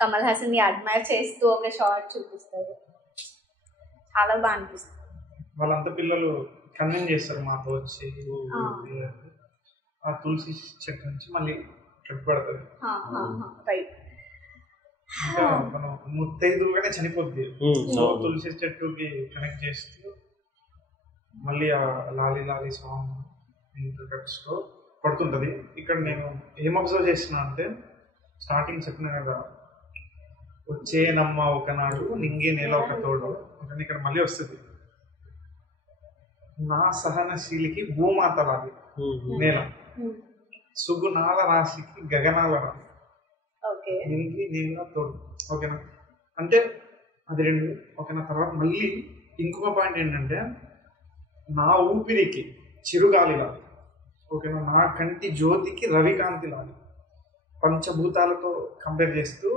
కమల్ హాసన్ ని అడ్మైర్ చేస్తూ ఒక షార్ట్ చూపిస్తారు. చాలా బాగా అనిపిస్తుంది. వాళ్ళంతా పిల్లలు కన్విన్స్ చేస్తారు మాతో వచ్చి ఆ తులసి చెట్టు నుంచి మళ్ళీ ట్రిప్ పడుతుంది. రైట్. ఇంకా మనం ముత్తైదుగానే చనిపోద్ది. సో తులసి చెట్టుకి కనెక్ట్ చేస్తూ మళ్ళీ ఆ లాలి లాలి సాంగ్ ఇంట్రో పడుతుంటది. ఇక్కడ నేను ఏం అబ్జర్వ్ చేస్తున్నా అంటే స్టార్టింగ్ చెప్పిన కదా, వచ్చేనమ్మ ఒకనాడు నింగే నేల ఒక తోడు, ఇక్కడ మళ్ళీ వస్తుంది. నా సహనశీలికి భూమాత లాలి నేల, సుగుణాల రాశికి గగనాల రాలి, నింగి నేల తోడు. ఓకేనా, అంటే అది రెండు. ఓకేనా, తర్వాత మళ్ళీ ఇంకొక పాయింట్ ఏంటంటే నా ఊపిరికి చిరుగాలి లాలి. ఓకేనా, నా కంటి జ్యోతికి రవికాంతి లాలి. పంచభూతాలతో కంపేర్ చేస్తూ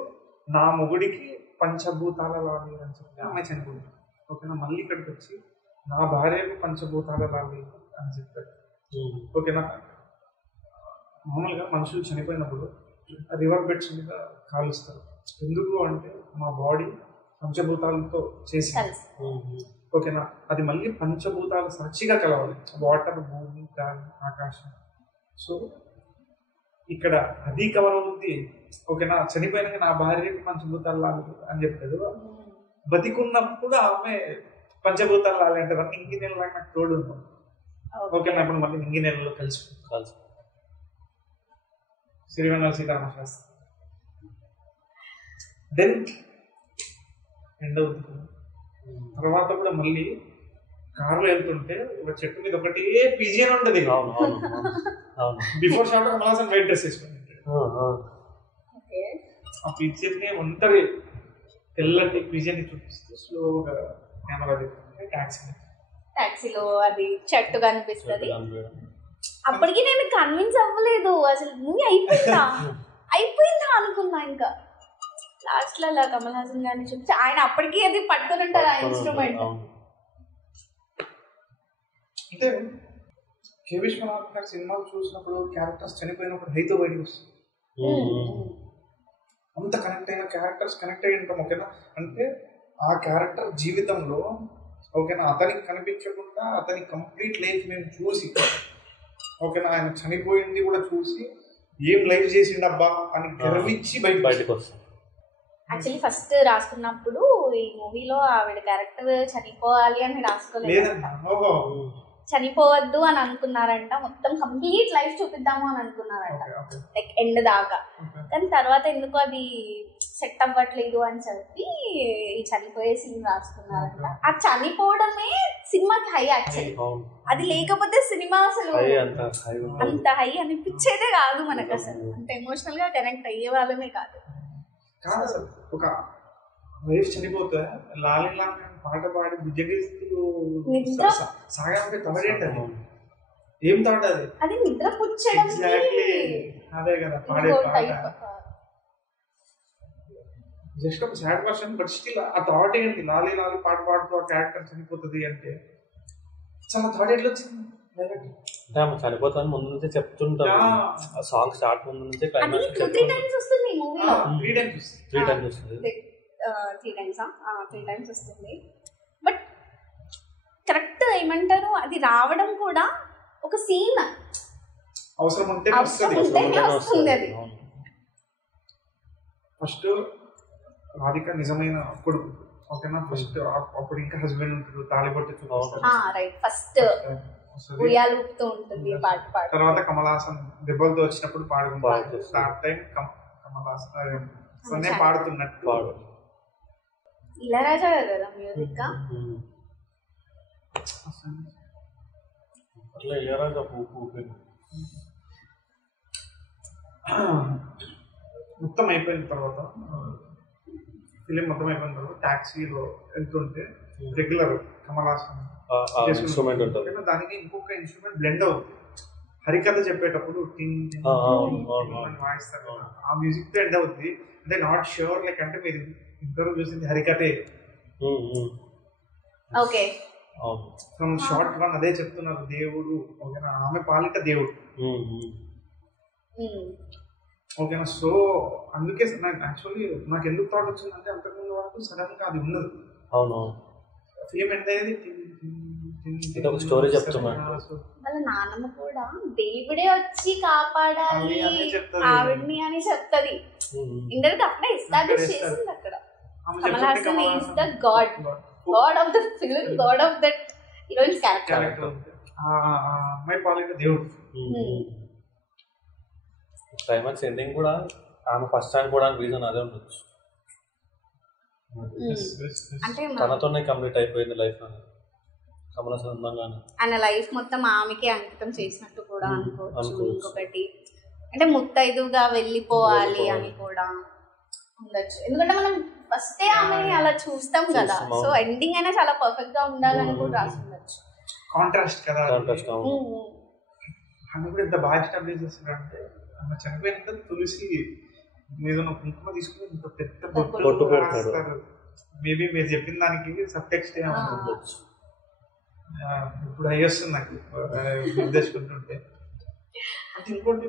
నా మొగుడికి పంచభూతాల లాలి అని చెప్పి అమ్మాయి చనిపోయింది. ఓకేనా, మళ్ళీ ఇక్కడికి వచ్చి నా భార్యకు పంచభూతాల లాలి అని చెప్పారు. ఓకేనా, మామూలుగా మనుషులు చనిపోయినప్పుడు రివర్ బెడ్స్ మీద కాలుస్తారు. ఎందుకు అంటే మా బాడీ పంచభూతాలతో చేసి. ఓకేనా, అది మళ్ళీ పంచభూతాలు సాక్షిగా కలవాలి, వాటర్, భూమి, గాలి, ఆకాశం. సో ఇక్కడ అది కవర్ అవుద్ది. ఓకేనా, చనిపోయినాక నా భార్యకి పంచభూతాలు లాలి అని చెప్తాడు. బతికున్నప్పుడు ఆమె పంచభూతాలు లాలి అంటారు. ఇంగి నెలలాగా నాకు తోడు ఉన్నాం. ఓకేనా, ఇప్పుడు మళ్ళీ ఇంగి నెలలో కలిసి సిరివెన్నెల సీతారామశాస్త్రి దెన్ ఎండ్ అవుతుంది. తర్వాత కూడా మళ్ళీ కారులో వెళ్తుంటే ఒక చెట్టు మీద ఒకటే పీజీ అని ఉంటుంది. Before shot Kamal Haasan white dress వేసుకుని ఆ పీజీని ఒంటరి తెల్లటి పీజీని చూపిస్తూ స్లోగా కెమెరా టాక్సీలో అది చెట్టు కనిపిస్తుంది. అప్పటికి నేను కన్విన్స్ అవ్వలేదు, అసలు మూవీ అయిపోయిందా అనుకున్నా. ఇంకా లాస్ట్ లో అలా కమల్ హాసన్ గారిని చూపించి ఆయన అప్పటికి అది పట్టుకుని ఉంటారు ఆ ఇన్స్ట్రుమెంట్. అంటే కే విశ్వనాథ్ గారి సినిమాలు చూసినప్పుడు క్యారెక్టర్స్ చనిపోయినప్పుడు హైతో బయటకు వస్తుంది. అంత కనెక్ట్ అయిన క్యారెక్టర్స్ కనెక్ట్ అయ్యి ఉంటాం. ఓకేనా, అంటే ఆ క్యారెక్టర్ జీవితంలో ఓకేనా అతనికి కనిపించకుండా అతని కంప్లీట్ లైఫ్ మేము చూసి, ఓకేనా ఆయన చనిపోయింది కూడా చూసి ఏం లైఫ్ చేసిండబ్బా అని గర్వించి బయటకు వస్తాం. యాక్చువల్లీ ఫస్ట్ రాసుకున్నప్పుడు ఈ మూవీలో ఆవిడ క్యారెక్టర్ చనిపోవాలి అని రాసుకోలేదు, చనిపోవద్దు అని అనుకున్నారంట. మొత్తం కంప్లీట్ లైఫ్ చూపిద్దాము అని అనుకున్నారంట, లైక్ ఎండ్ దాకా. కానీ తర్వాత ఎందుకు అది సెట్ అవ్వట్లేదు అని చెప్పి ఈ చనిపోయే సీన్ రాసుకున్నారంట. ఆ చనిపోవడమే సినిమాకి హై యాక్చువల్లీ. అది లేకపోతే సినిమా అసలు అంత హై అనిపించేదే కాదు మనకు, అసలు అంత ఎమోషనల్ గా కనెక్ట్ అయ్యే వాళ్ళమే కాదు. అసలు ఒక వైఫ్ చనిపోతే లాలి లాలి పాట పాడి బుజ్జగిస్తూ సాగానికి తవడేంటది, ఏం తాట అది, అది నిద్ర పుచ్చడం. అదే కదా పాడే పాట, జస్ట్ ఒక సాడ్ పర్సన్ బట్ స్టిల్ ఆ థాట్ ఏంటి, లాలి లాలి పాట పాడుతూ ఆ క్యారెక్టర్ చనిపోతుంది అంటే చాలా థాట్ ఎట్లా వచ్చింది. అంటే ఆమె చనిపోతాను ముందు నుంచే చెప్తుంటాను, సాంగ్ స్టార్ట్ ముందు నుంచే 3 టైమ్స్ వస్తుంది ఈ మూవీలో. 3 టైమ్స్ వస్తుంది. 3 టైమ్స్ వస్తుంది. బట్ కరెక్ట్ ఏమంటారు, అది రావడం కూడా ఒక సీన్ అవసరం ఉంటే వస్తుంది. అది ఫస్ట్ రాధిక నిజమైన కొడుకు. ఓకేనా, ఫస్ట్ అప్పుడు ఇంకా హస్బెండ్ ఉంటాడు, తాళిబొట్టు రైట్, ఫస్ట్ ఉయ్యాలుపుతూ ఉంటుంది పాట పాడు. తర్వాత కమల్ హాసన్ దెబ్బలతో వచ్చినప్పుడు పాడుకుంటాడు. స్టార్ట్ టైం కమల్ హాసన్ పాడుతున్నట్టు. ఇళయరాజా కదా మ్యూజిక్. మొత్తం అయిపోయిన తర్వాత ఫిలిం మొత్తం అయిపోయిన తర్వాత టాక్సీలో వెళ్తుంటే రెగ్యులర్ కమల్ హాసన్ ఇన్స్ట్రుమెంట్ ఉంటుంది, దానికి ఇంకొక ఇన్స్ట్రుమెంట్ బ్లెండ్ అవుతుంది. హరికథ చెప్పేటప్పుడు వాయిస్తారు కదా, ఆ మ్యూజిక్ తో ఎండ్ అవుతుంది. అంటే నాట్ ష్యూర్, లైక్ అంటే మీరు ఇద్దరు చూసింది హరికథే. ఓకే, ఫ్రమ్ షార్ట్ వన్ అదే చెప్తున్నారు, దేవుడు ఓకేనా, ఆమె పాలిట దేవుడు ఓకేనా. సో అందుకే నాకు యాక్చువల్లీ నాకు ఎందుకు థాట్ వచ్చిందంటే అంతకుముందు వరకు సడన్ గా అది ఉన్నది. అవును, ఫిలిం ఎండ్ అయ్యేది ఒక స్టోరీ చెప్తున్నాను. వాళ్ళ నాన్నమ్మ కూడా దేవుడే వచ్చి కాపాడాలి ఆవిడ్ని అని చెప్తుంది. ఇండైరెక్ట్ అప్పుడే ఎస్టాబ్లిష్ చేసింది అక్కడ. Kamal Haasan is the God of the film, God of that heroine character. అమ్మాయి పాలిట దేవుడు. క్లైమాక్స్ ఎండింగ్ కూడా ఆమె ఫస్ట్ టైం పోవడానికి రీజన్ అదే ఉండొచ్చు. అంటే తనతోనే కంప్లీట్ అయిపోయింది లైఫ్ అని కమల్ హాసన్ ఉందంగానే. ఆయన లైఫ్ మొత్తం ఆమెకే అంకితం చేసినట్టు కూడా అనుకోవచ్చు. ఇంకొకటి అంటే ముత్తైదుగా వెళ్ళిపోవాలి అని కూడా ఉండొచ్చు, ఎందుకంటే మనం ఫస్ట్ ఆమె అలా చూస్తాం కదా. సో ఎండింగ్ అయినా చాలా పర్ఫెక్ట్ గా ఉండాలని కూడా రాసి ఉండొచ్చు. కాంట్రాస్ట్ కదా, ఆమె కూడా ఎంత బాగా ఎస్టాబ్లిష్ చేస్తారంటే ఆమె చనిపోయిన తులసి మీద కుంకుమ తీసుకుని ఇంత పెద్ద బొట్టు పెడతారు. మేబీ మీరు చెప్పిన దానికి సబ్ టెక్స్ట్ ఏమనుకోవచ్చు. ఇప్పుడు అయ్యేస్తుంది నాకు ఉద్దేశించుకుంటుంటే. ఇంకోటి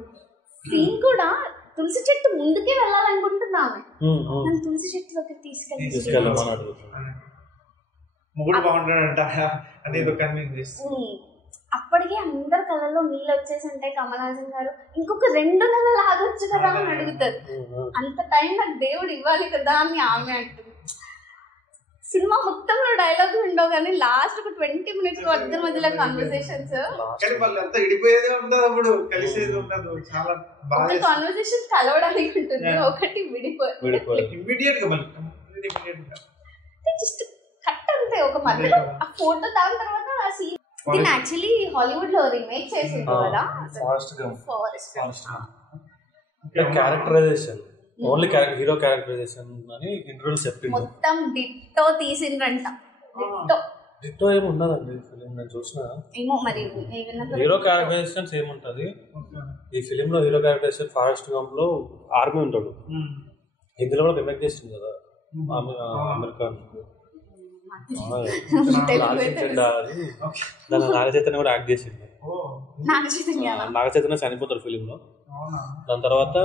సీన్ కూడా తులసి చెట్టు ముందుకే వెళ్ళాలనుకుంటున్నాము, తులసి చెట్టులోకి తీసుకెళ్ళి మొగుడు బాగుంటాడంట అనేది కన్విన్స్ చేస్తుంది. అప్పటికే అందరి కళ్ళలో నీళ్ళు వచ్చేసి ఉంటాయి. కమల్ హాసన్ గారు ఇంకొక 2 నెలలు ఆగొచ్చు కదా అని అడుగుతారు. అంత టైం నాకు దేవుడు ఇవ్వాలి కదా అని ఆమె అంటుంది. సినిమా మొత్తంలో డైలాగ్స్ ఉండవు కానీ లాస్ట్ ఒక 20 minutes మధ్య మధ్యలో కన్వర్సేషన్స్. ఇడిపోయేదే ఉండదు, అప్పుడు కలిసేది ఉండదు. చాలా బాగా కాన్వర్సేషన్ కలవడానికి ఉంటుంది, ఒకటి ఇమ్మీడియట్ గా జస్ట్ కట్ అంతే. ఒక మధ్యలో ఆ ఫోటో దాని తర్వాత ఆ సీన్. దీన్ని యాక్చువల్లీ హాలీవుడ్ లో రీమేక్ చేసింది కదా, క్యారెక్టరైజేషన్, ఓన్లీ హీరో క్యారెక్టరైజేషన్ అని ఇంటర్వ్యూలో చెప్పింది. మొత్తం డిట్టో తీసిండ్రంట. డిట్టో ఏమి ఉండదండి ఫిలిం, నేను చూసిన. ఏమో మరి హీరో క్యారెక్టరైజేషన్ సేమ్ ఉంటది. ఈ ఫిలిం లో హీరో క్యారెక్టరైజేషన్ ఫారెస్ట్ గంప్ లో ఆర్మీ ఉంటాడు. హిందీలో కూడా రిమేక్ చేస్తుంది కదా అమెరికన్. దాని నాగచైతన్య కూడా యాక్ట్ చేసింది. నాగచైతన్య చనిపోతాడు ఫిలిం లో. దాని తర్వాత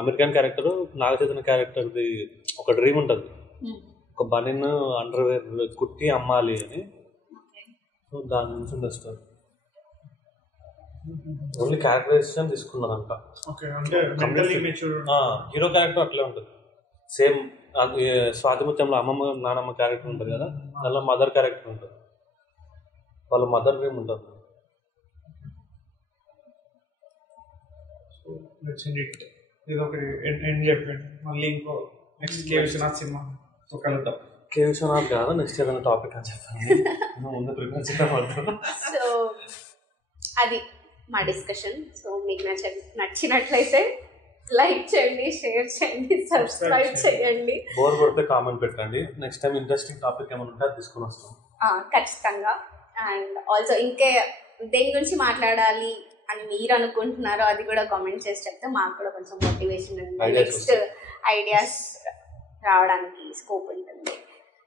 అమెరికన్ క్యారెక్టర్ నాగచైతన్య క్యారెక్టర్ది ఒక డ్రీమ్ ఉంటుంది, ఒక బనిన్ అండర్వేర్ కుట్టి అమ్మాలి అని. సో దాని నుంచి ఉండొస్తారు. ఓన్లీ క్యారెక్టరైజేషన్ తీసుకున్నారంట. హీరో క్యారెక్టర్ అట్లే ఉంటుంది సేమ్. స్వాతిముత్యంలో అమ్మమ్మ నానమ్మ క్యారెక్టర్ ఉంటుంది కదా, దానిలో మదర్ క్యారెక్టర్ ఉంటుంది. వాళ్ళ మదర్ డ్రీమ్ ఉంటుంది. ఇది ఒకటి ఎండ్ చెప్పండి, మళ్ళీ ఇంకో నెక్స్ట్ కే విశ్వనాథ్ సినిమా కలుద్దాం. కే విశ్వనాథ్ కాదు, నెక్స్ట్ ఏదైనా టాపిక్ అని చెప్పండి, ముందు ప్రిపేర్ చేయడం. సో అది మా డిస్కషన్. సో మీకు నచ్చినట్లయితే లైక్ చేయండి, షేర్ చేయండి, సబ్స్క్రైబ్ చేయండి. బోర్ కొడితే కామెంట్ పెట్టండి. నెక్స్ట్ టైం ఇంట్రెస్టింగ్ టాపిక్ ఏమైనా ఉంటే తీసుకొని వస్తాం ఖచ్చితంగా. అండ్ ఆల్సో ఇంకే దేని గురించి మాట్లాడాలి అని మీరు అనుకుంటున్నారో అది కూడా కామెంట్ చేసి చెప్తే మాకు కూడా కొంచెం మోటివేషన్, నెక్స్ట్ ఐడియాస్ రావడానికి స్కోప్ ఉంటుంది.